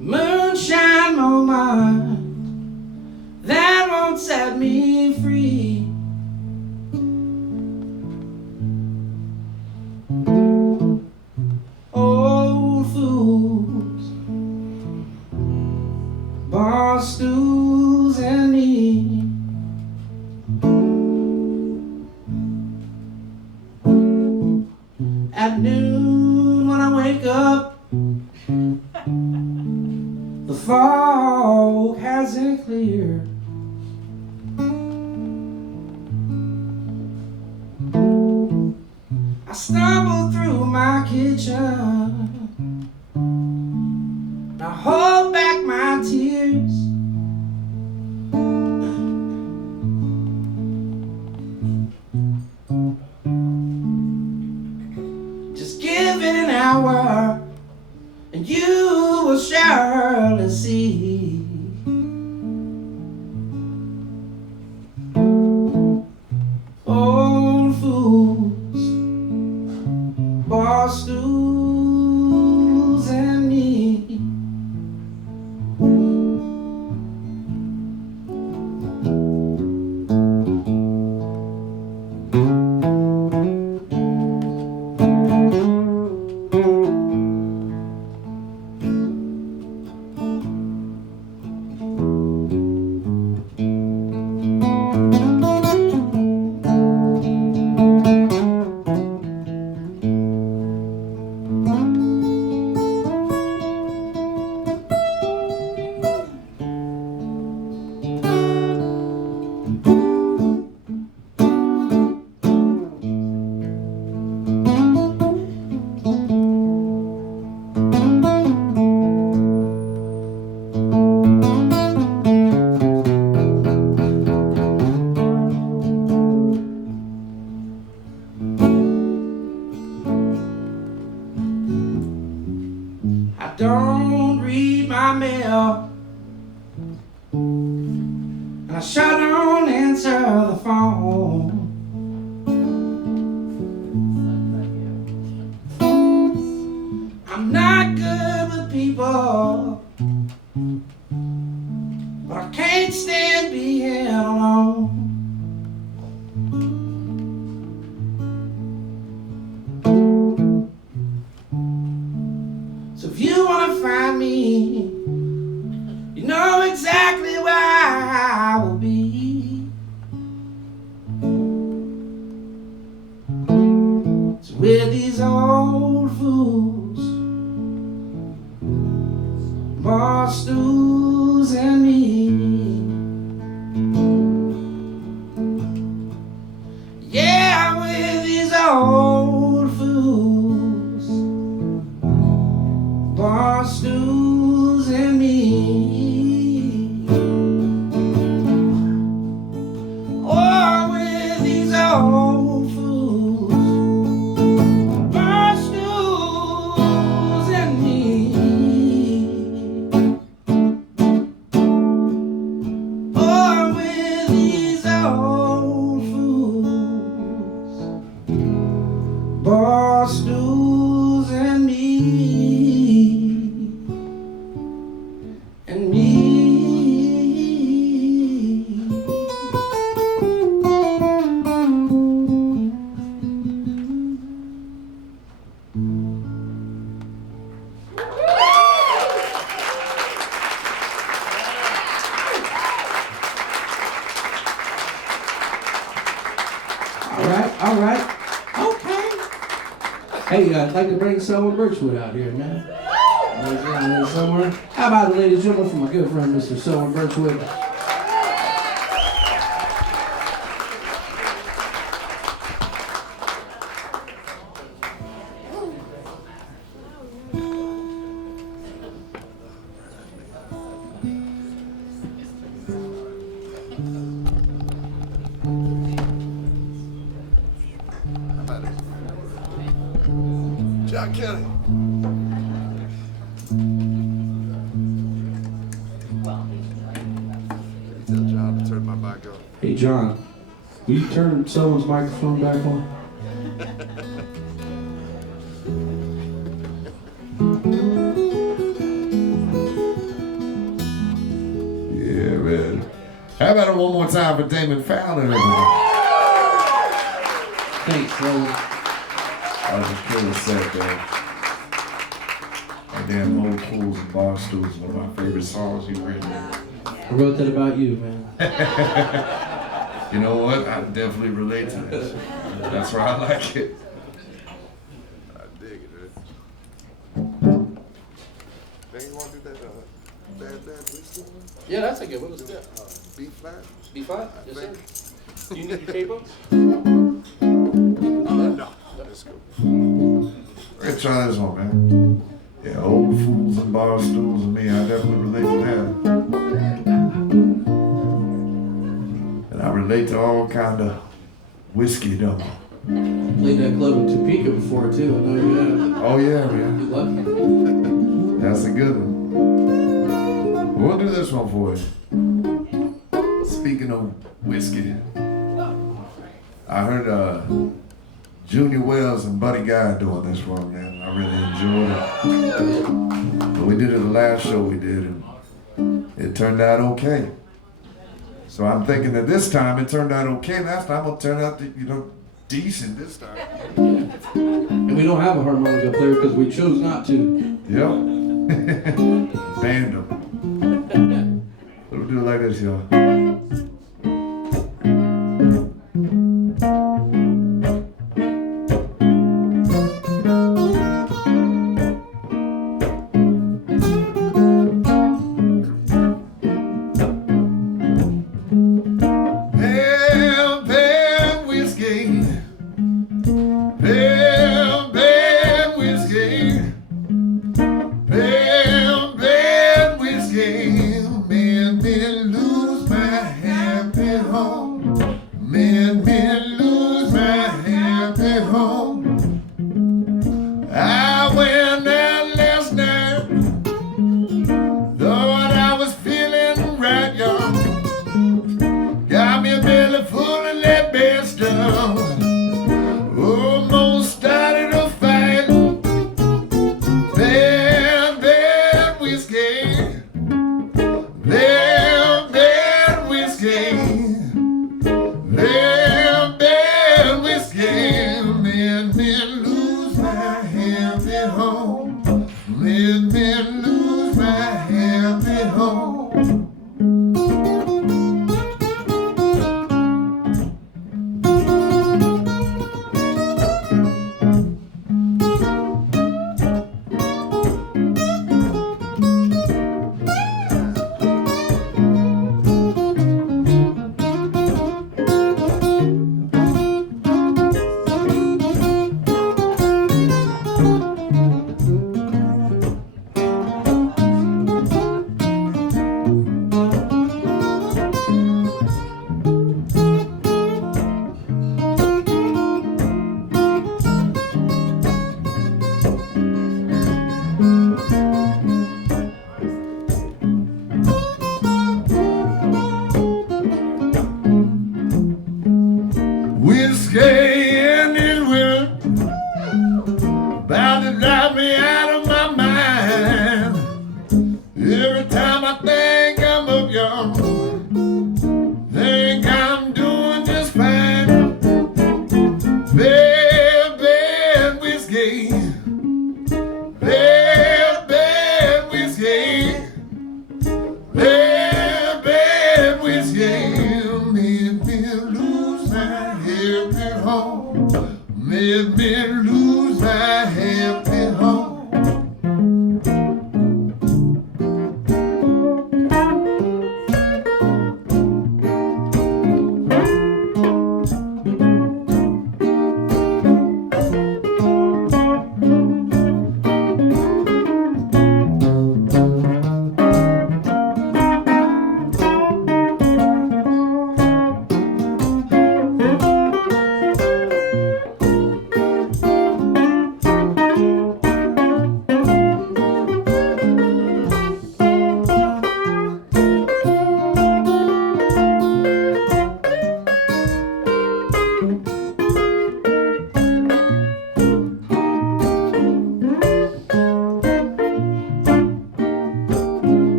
Moonshine moment that won't set me free. Old fools, bar stools and me. At noon when I wake up, the fog hasn't cleared. I stumble through my kitchen, I hold back my tears. Just give it an hour and you will surely see. Old fools, bar stools and me. I don't read my mail, and I sure don't answer the phone. I'm not good with people, but I can't stand being alone. So if you want to find me, you know exactly where I will be. So with these old fools, bar stools and me. Yeah, with these old fools, bar stools and me. Oh, with these old fools, bar stools and me. Oh, with these old fools, bar stools and me. And me. All right, okay. Hey, I'd like to bring Selwyn Birchwood out here, man. Somewhere. How about it, ladies and gentlemen, from my good friend, Mr. Selwyn Birchwood. John Kelly. Tell John to turn my mic on. Hey, John, will you turn Selwyn's microphone back on? Yeah, man. How about it one more time for Damon Fowler? Thanks, Selwyn. I was just kidding a set there. And damn Old Fools and Bar Stools, one of my favorite songs you've written. I wrote that about you, man. You know what? I definitely relate to this. That's why I like it. I dig it, man. Then you want to do that bad whiskey one? Yeah, that's a good one. Let's do it. B flat? B5? Yes, sir. Do you need your capo? No. Let's go. Let's try this one, man. Yeah, Old Fools and Bar Stools and me, I definitely relate to that. And I relate to all kind of whiskey, though. Played that club in Topeka before, too. I know you have. Oh, yeah, man. You lucky. That's a good one. We'll do this one for you. Speaking of whiskey, I heard Junior Wells and Buddy Guy doing this one, man. I really enjoyed it. But we did it the last show we did, and it turned out okay. So I'm thinking that this time it turned out okay. Last time it'll turn out, decent this time. And we don't have a harmonica player because we chose not to. Yep. Banned them. We'll do it like this, y'all. Made me lose my happy home.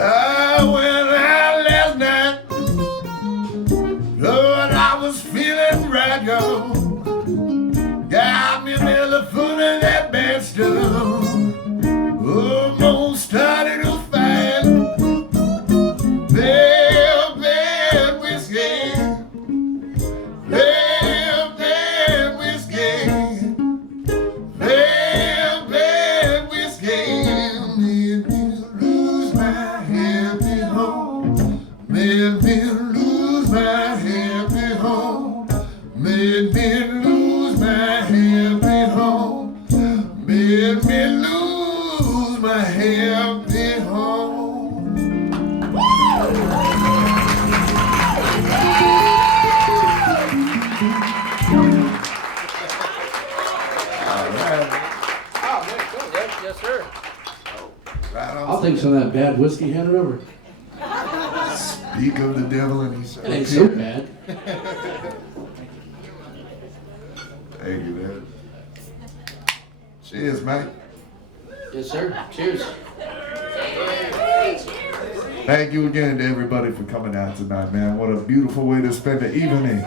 I went out last night, Lord, I was feeling right, yo. Got me nearly full of that bad stuff. Almost started to fight. Bad whiskey. Bad whiskey. Bad whiskey. Made me lose my happy home. Made me lose my happy home. Made me lose my happy home. Made me lose my happy home. All right. Yes, sir. Right on. I'll take some of that bad whiskey, hand it over. Speak of the devil and he said, It ain't so bad. Thank you, man. Cheers, mate. Yes, sir. Cheers. Thank you again to everybody for coming out tonight, man. What a beautiful way to spend the evening.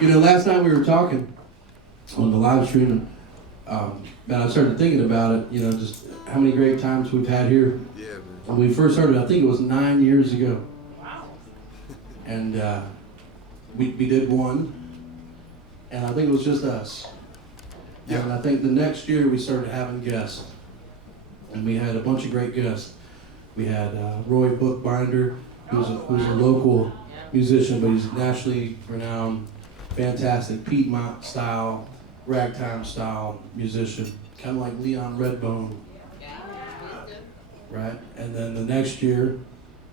You know, last night we were talking on the live stream, and I started thinking about it, you know, just how many great times we've had here. Yeah, man. When we first started, I think it was 9 years ago. Wow. And we did one, and I think it was just us. Yeah. And I think the next year we started having guests. And we had a bunch of great guests. We had Roy Bookbinder, who's a local musician, but he's nationally renowned, fantastic Piedmont style, ragtime style musician, kind of like Leon Redbone. Right? And then the next year,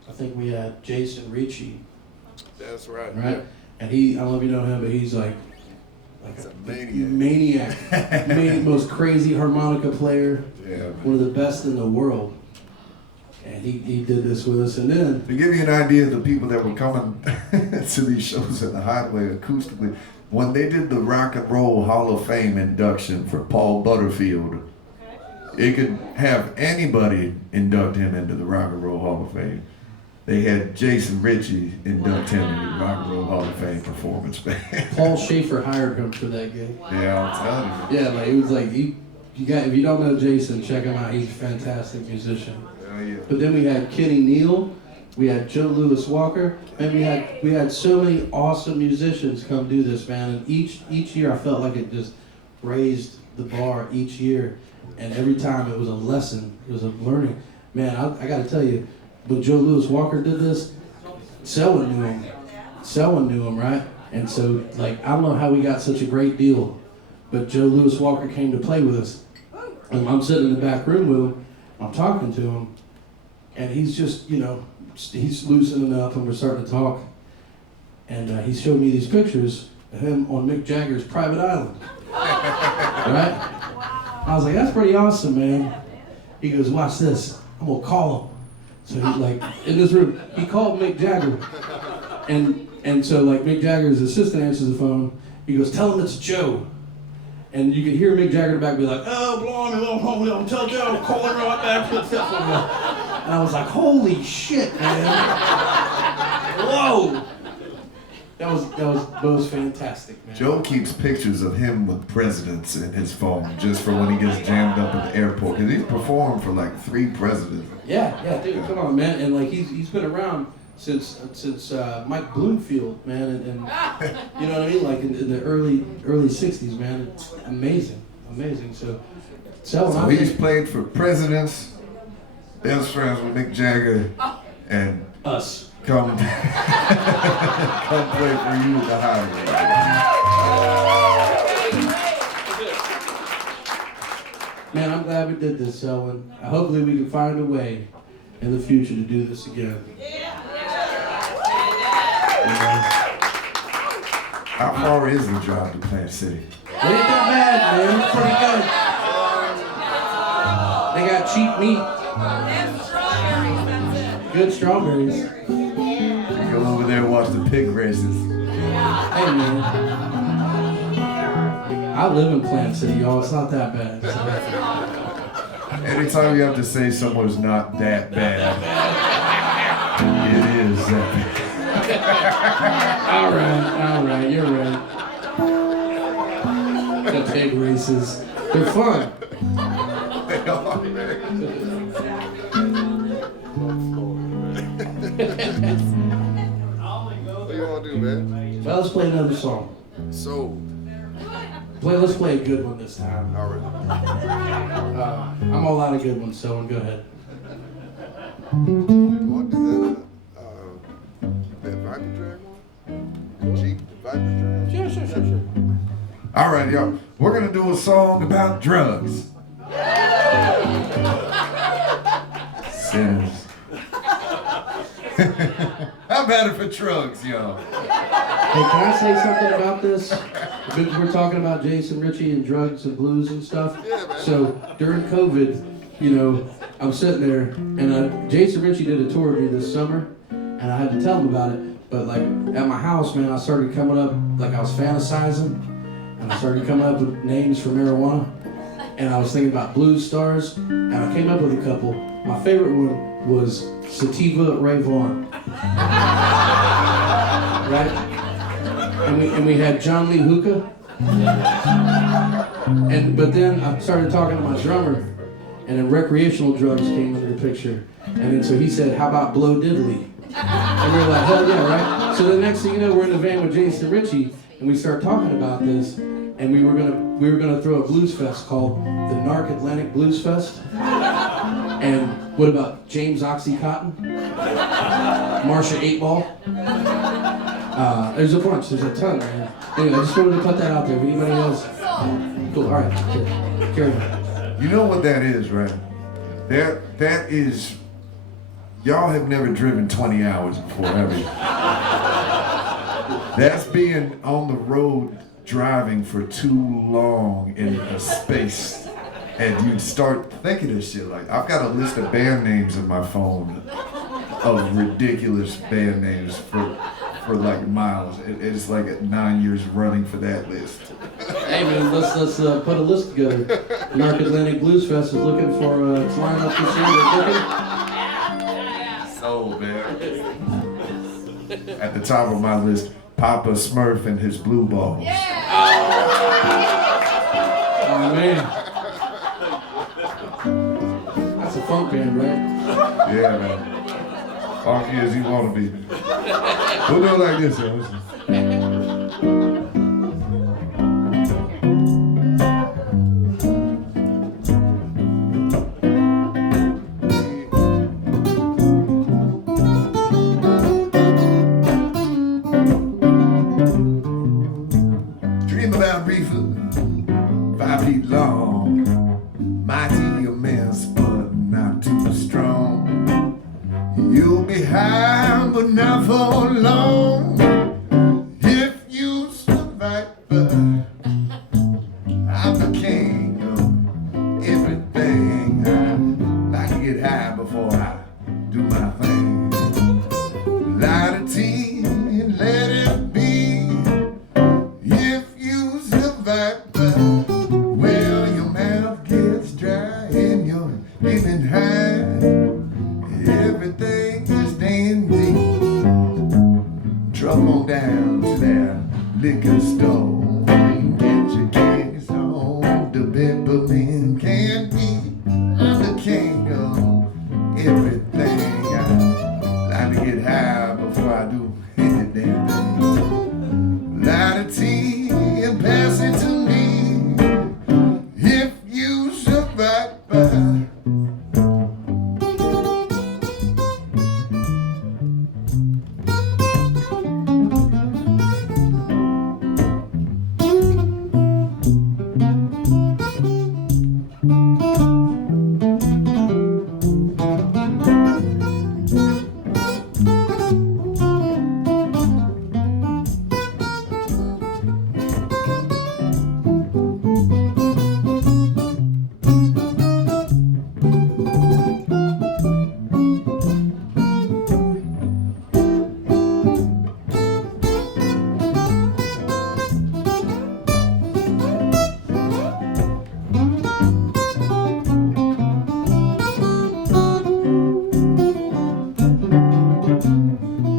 I think we had Jason Ricci. That's right. Right? And he, I don't know if you know him, but he's like He's a maniac. Most crazy harmonica player. Yeah, man. One of the best in the world. And he did this with us. And then, To give you an idea of the people that were coming to these shows at the Hideaway acoustically, when they did the Rock and Roll Hall of Fame induction for Paul Butterfield, it could have anybody induct him into the Rock and Roll Hall of Fame. They had Jason Ricci induct him into the Rock and Roll Hall of Fame performance band. Paul Schaefer hired him for that gig. Yeah, I'm telling you. Yeah, like it was like if you don't know Jason, check him out. He's a fantastic musician. Oh, yeah. But then we had Kenny Neal, we had Joe Louis Walker, and we had so many awesome musicians come do this, man. And each year I felt like it just raised the bar each year, and every time it was a lesson, it was a learning. Man, I got to tell you, when Joe Louis Walker did this, Selwyn knew him. Selwyn knew him, right? And so, like, I don't know how we got such a great deal, but Joe Louis Walker came to play with us. And I'm sitting in the back room with him, I'm talking to him, and he's just, you know, he's loosening up, and we're starting to talk. And he showed me these pictures of him on Mick Jagger's Private Island. Right? I was like, that's pretty awesome, man. He goes, watch this. I'm going to call him. So he's like, in this room, he called Mick Jagger. And so, like, Mick Jagger's assistant answers the phone. He goes, tell him it's Joe. And you can hear Mick Jagger in the back be like, oh, blimey, tell Joe, call him right back. And I was like, holy shit, man. Whoa. That was fantastic, man. Joe keeps pictures of him with presidents in his phone just for when he gets jammed up at the airport. Because he's performed for like 3 presidents. Yeah, dude, come on, man. And like he's been around since Mike Bloomfield, man, and you know what I mean, like in the early '60s, man. It's amazing. So he's played for presidents, best friends with Mick Jagger, and us. Come play for you at the Hideaway. Man, I'm glad we did this, Selwyn. Hopefully we can find a way in the future to do this again. How far is the drive to Plant City? It ain't that bad, man. It's pretty good. They got cheap meat. And strawberries, that's it. Good strawberries. Go over there and watch the pig races. Hey, man. I live in Plant City, y'all. It's not that bad. So. Anytime you have to say somewhere's not that bad, it is that bad. All right, you're right. The pig races. They're fun. They are, man. What you want to do, man? Well, let's play another song. So, Let's play a good one this time. all right. I'm all out of good ones, so go ahead. You want to do that Viper Drag one? Jeep, the Viper Drag? Sure. All right, y'all. We're going to do a song about drugs. Sinners. How about it for drugs, y'all? Hey, can I say something about this? Because we're talking about Jason Ritchie and drugs and blues and stuff. Yeah, man. So during COVID, you know, I'm sitting there and Jason Ritchie did a tour with me this summer, and I had to tell him about it. But like at my house, man, I started coming up, like I was fantasizing, and I started coming up with names for marijuana, and I was thinking about blues stars, and I came up with a couple. My favorite one was Sativa Ray Vaughan. Right? And we had John Lee Hooker. But then I started talking to my drummer, and then recreational drugs came into the picture. And then so he said, "How about Blow Diddley?" And we were like, "Hell yeah, right?" So the next thing you know, we're in the van with Jason Ritchie, and we start talking about this, and we were gonna throw a blues fest called the Narc Atlantic Blues Fest. And what about James Oxycontin? Marsha 8-Ball? There's a bunch, there's a ton, man. Anyway, I just wanted to put that out there. If anybody else? Cool, all right, carry on. You know what that is, right? That is, y'all have never driven 20 hours before, have you? That's being on the road driving for too long in a space, and you start thinking of shit like, I've got a list of band names in my phone of ridiculous band names for like miles. It's like 9 years running for that list. Hey man, let's put a list together. Narc Atlantic Blues Fest is looking for its lineup this year. So, man. At the top of my list, Papa Smurf and his Blue Balls. Oh man. That's a funk band, right? Yeah, man. Funky as you want to be. We'll do it like this, yo. Listen. Dream about reefer, 5 feet long, mighty immense, but not too strong. You'll be high, but not for long. If you survive, I'm the king of everything. I like to get high before I do my thing. Light a tea and let it be. If you survive, well, your mouth gets dry and you're living high. Everything is dandy. Drop on down to that liquor store. Get your kicks on the peppermint candy. I'm the king of everything. I like to get high before I do any damn thing. Light a tea and pass it to me if you should right by.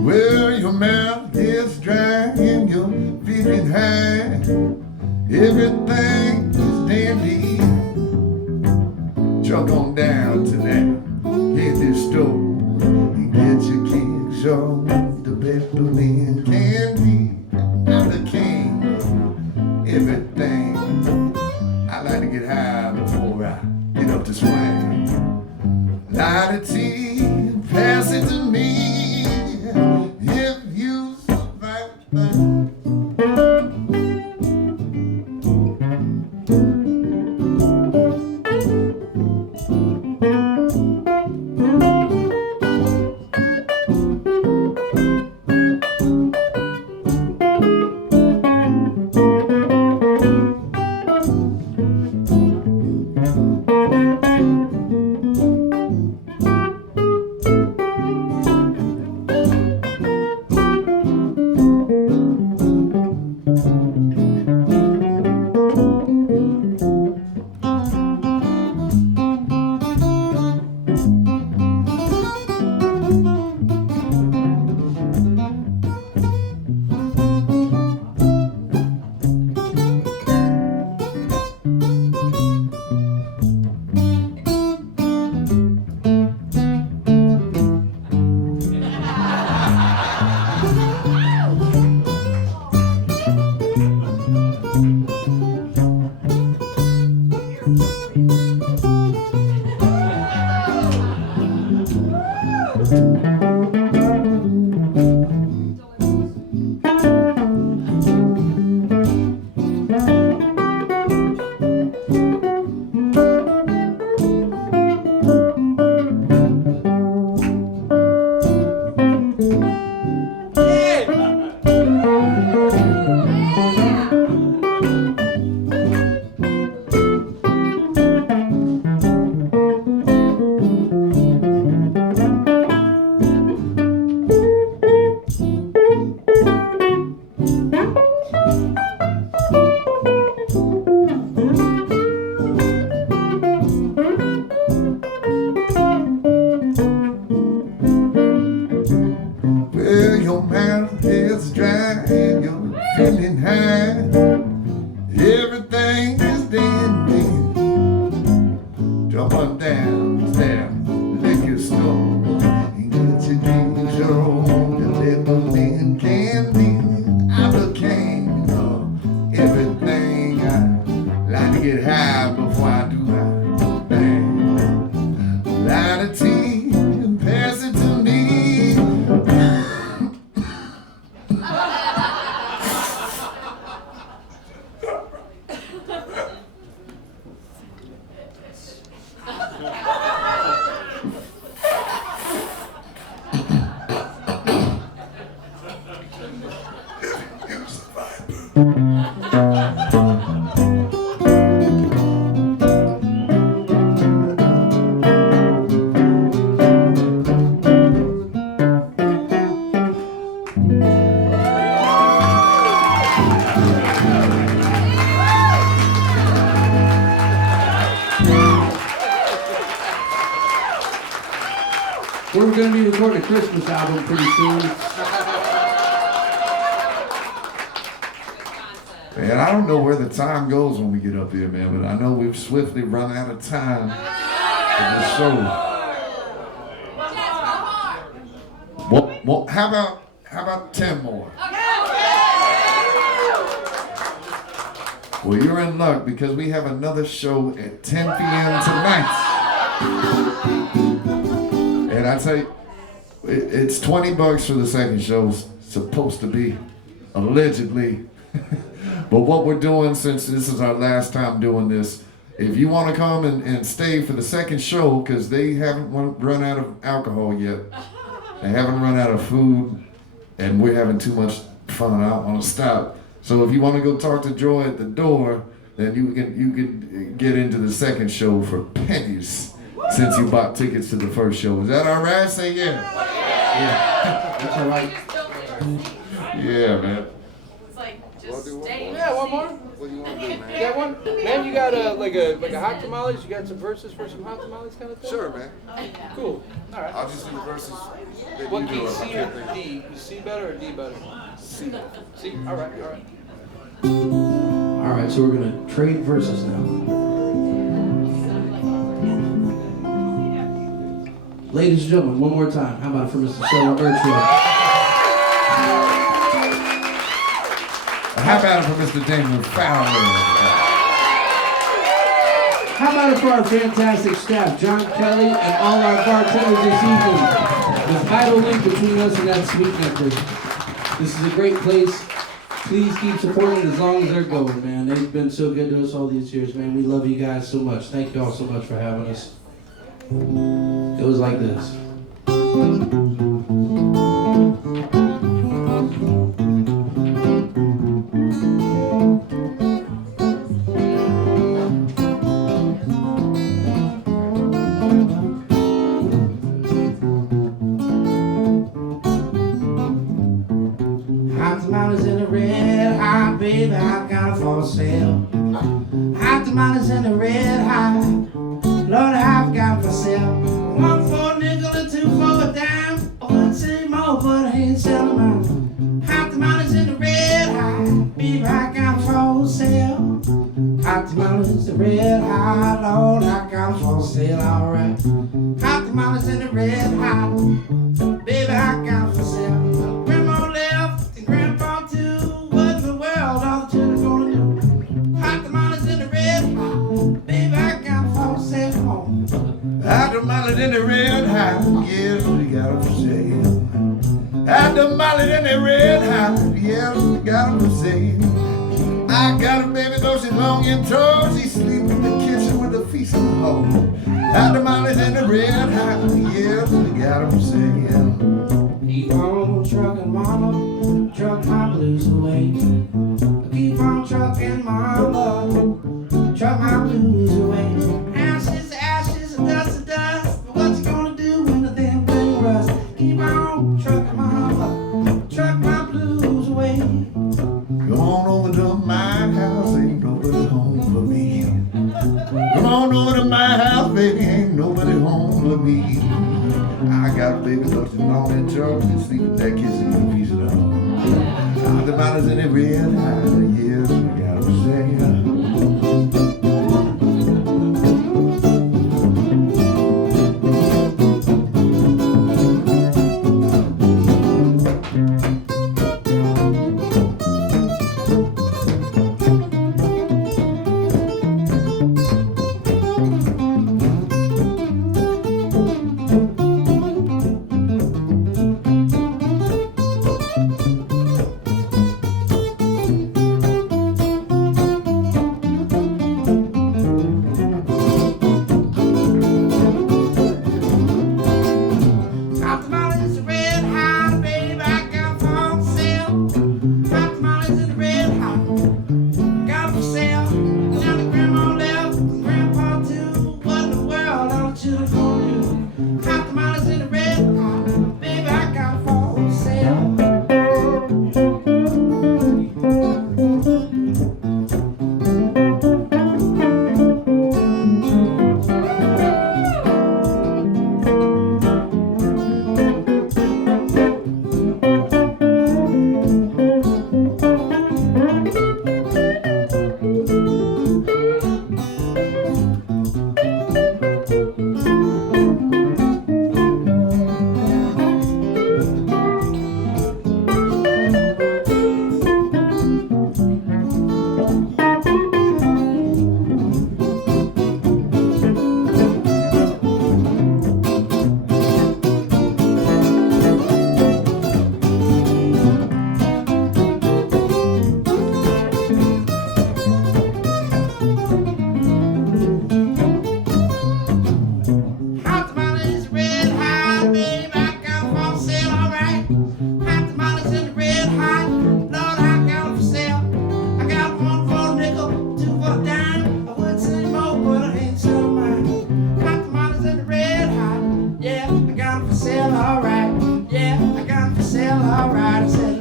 Well, your mouth is dry and you're feeling high. Everything is dandy. Jump on down to that candy store and get your kicks on the peppermint candy. I'm the king of everything. I like to get high before I get up to swing. Light a tea and pass it to me. If you survive feeling high. Everything is dandy. Jump on down there, liquor store, and get your drinks on the peppermint candy. I'm the king of everything. I like to get high before I do my thing. Light a tea and pass it to me. We're going to be recording a Christmas album pretty soon. Man, I don't know where the time goes when we get up here, man, but I know we've swiftly run out of time for this show. Well, how about 10 more? Well, you're in luck because we have another show at 10 p.m. tonight. And I tell you, it's $20 for the second show. Supposed to be, allegedly. But what we're doing, since this is our last time doing this, if you want to come and stay for the second show, because they haven't run out of alcohol yet, they haven't run out of food, and we're having too much fun, I don't want to stop. So if you want to go talk to Joy at the door, then you can get into the second show for pennies, since you bought tickets to the first show. Is that all right? Say yeah. Yeah, that's all right. Yeah, man. It's like Well, just do one stay. more. Yeah, one more. What do you want to do, You man? got one? Man, you got like a hot tamales? You got some verses for some hot tamales kind of thing? Sure, man. Cool. All right. I'll just do the verses. that What you key, do. C or D? Is C better or D better? C. C? All right, all right. All right, so we're gonna trade verses now. Ladies and gentlemen, one more time. How about it for Mr. Selwyn Birchwood? How about it for Mr. Damon Fowler? How about it for our fantastic staff, John Kelly and all our bartenders this evening? The vital link between us and that sweet nectar. This is a great place. Please keep supporting it as long as they're going, man. They've been so good to us all these years, man. We love you guys so much. Thank you all so much for having us. It was like this. Hot tamales in the red hot, baby, I've got it for sale. Hot tamales in the red hot, Lord, I've got it for sale. One for a nickel and two for a dime. I would say more, but I ain't selling mine. Hot tamales in the red hot, baby, I got it for sale. Hot tamales in the red hot, Lord, I got it for sale, alright. Hot tamales in the red hot, baby, I got it for sale. Grandma left and Grandpa too. What in the world are the children gonna do? Hot tamales in the red hot, baby, I got it for sale. Come on. Hot tamales in the red hot, yes, we got them for sale. Hot tamales in the red hot, yes, we got them for sale. I got a baby, though she's long and tall, she sleep in the kitchen with the feast on the hall. Hot tamales in the red hot, yes, we got them for sale. Keep on trucking, mama, truck my blues away. Keep on trucking, mama, truck my blues away. Ashes, ashes, and dust, but what you gonna do when the damn thing rusts? Keep on trucking, mama, truck my blues away. Come on over to my house, ain't nobody home but me. Come on over to my house, baby, ain't nobody home but me. I got a baby looking long and short and sleep in that kitchen with a piece of the home. Hot tamales in the red hot, yes, we got them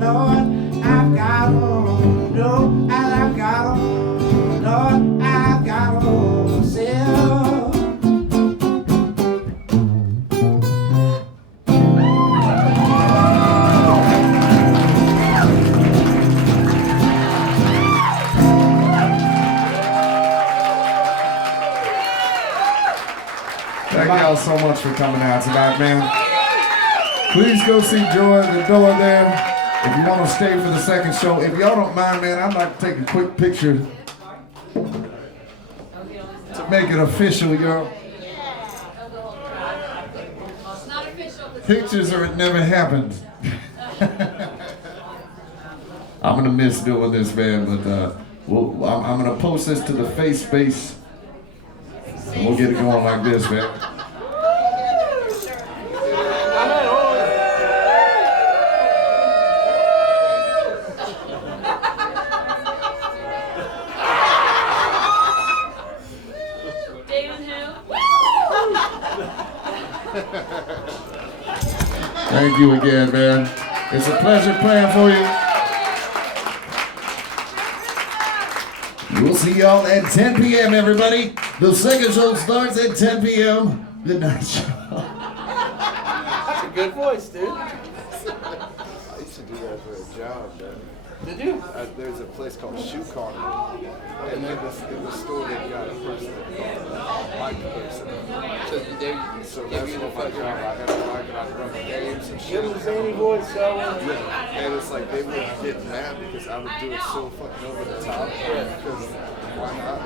Lord, I've got 'em. No, and I've got 'em. Lord, I've got 'em myself. Thank y'all so much for coming out tonight, man. Please go see Joy at the door there. If you want to stay for the second show, if y'all don't mind, man, I'd like to take a quick picture to make it official, y'all. Pictures or it never happened. I'm gonna miss doing this, man, but I'm gonna post this to the face space. And we'll get it going like this, man. Thank you again, man. It's a pleasure playing for you. We'll see y'all at 10 p.m., everybody. The second show starts at 10 p.m. The night show. That's a good voice, dude. I used to do that for a job, man. Did you? There's a place called Shoe Corner, and then in the store they got a person called Mike person. So that's what my job. I had to like I run the games and shit. Give him the zany voice, Selwyn. Yeah, and it's like they would get mad because I would do it so fucking over the top. Because why not?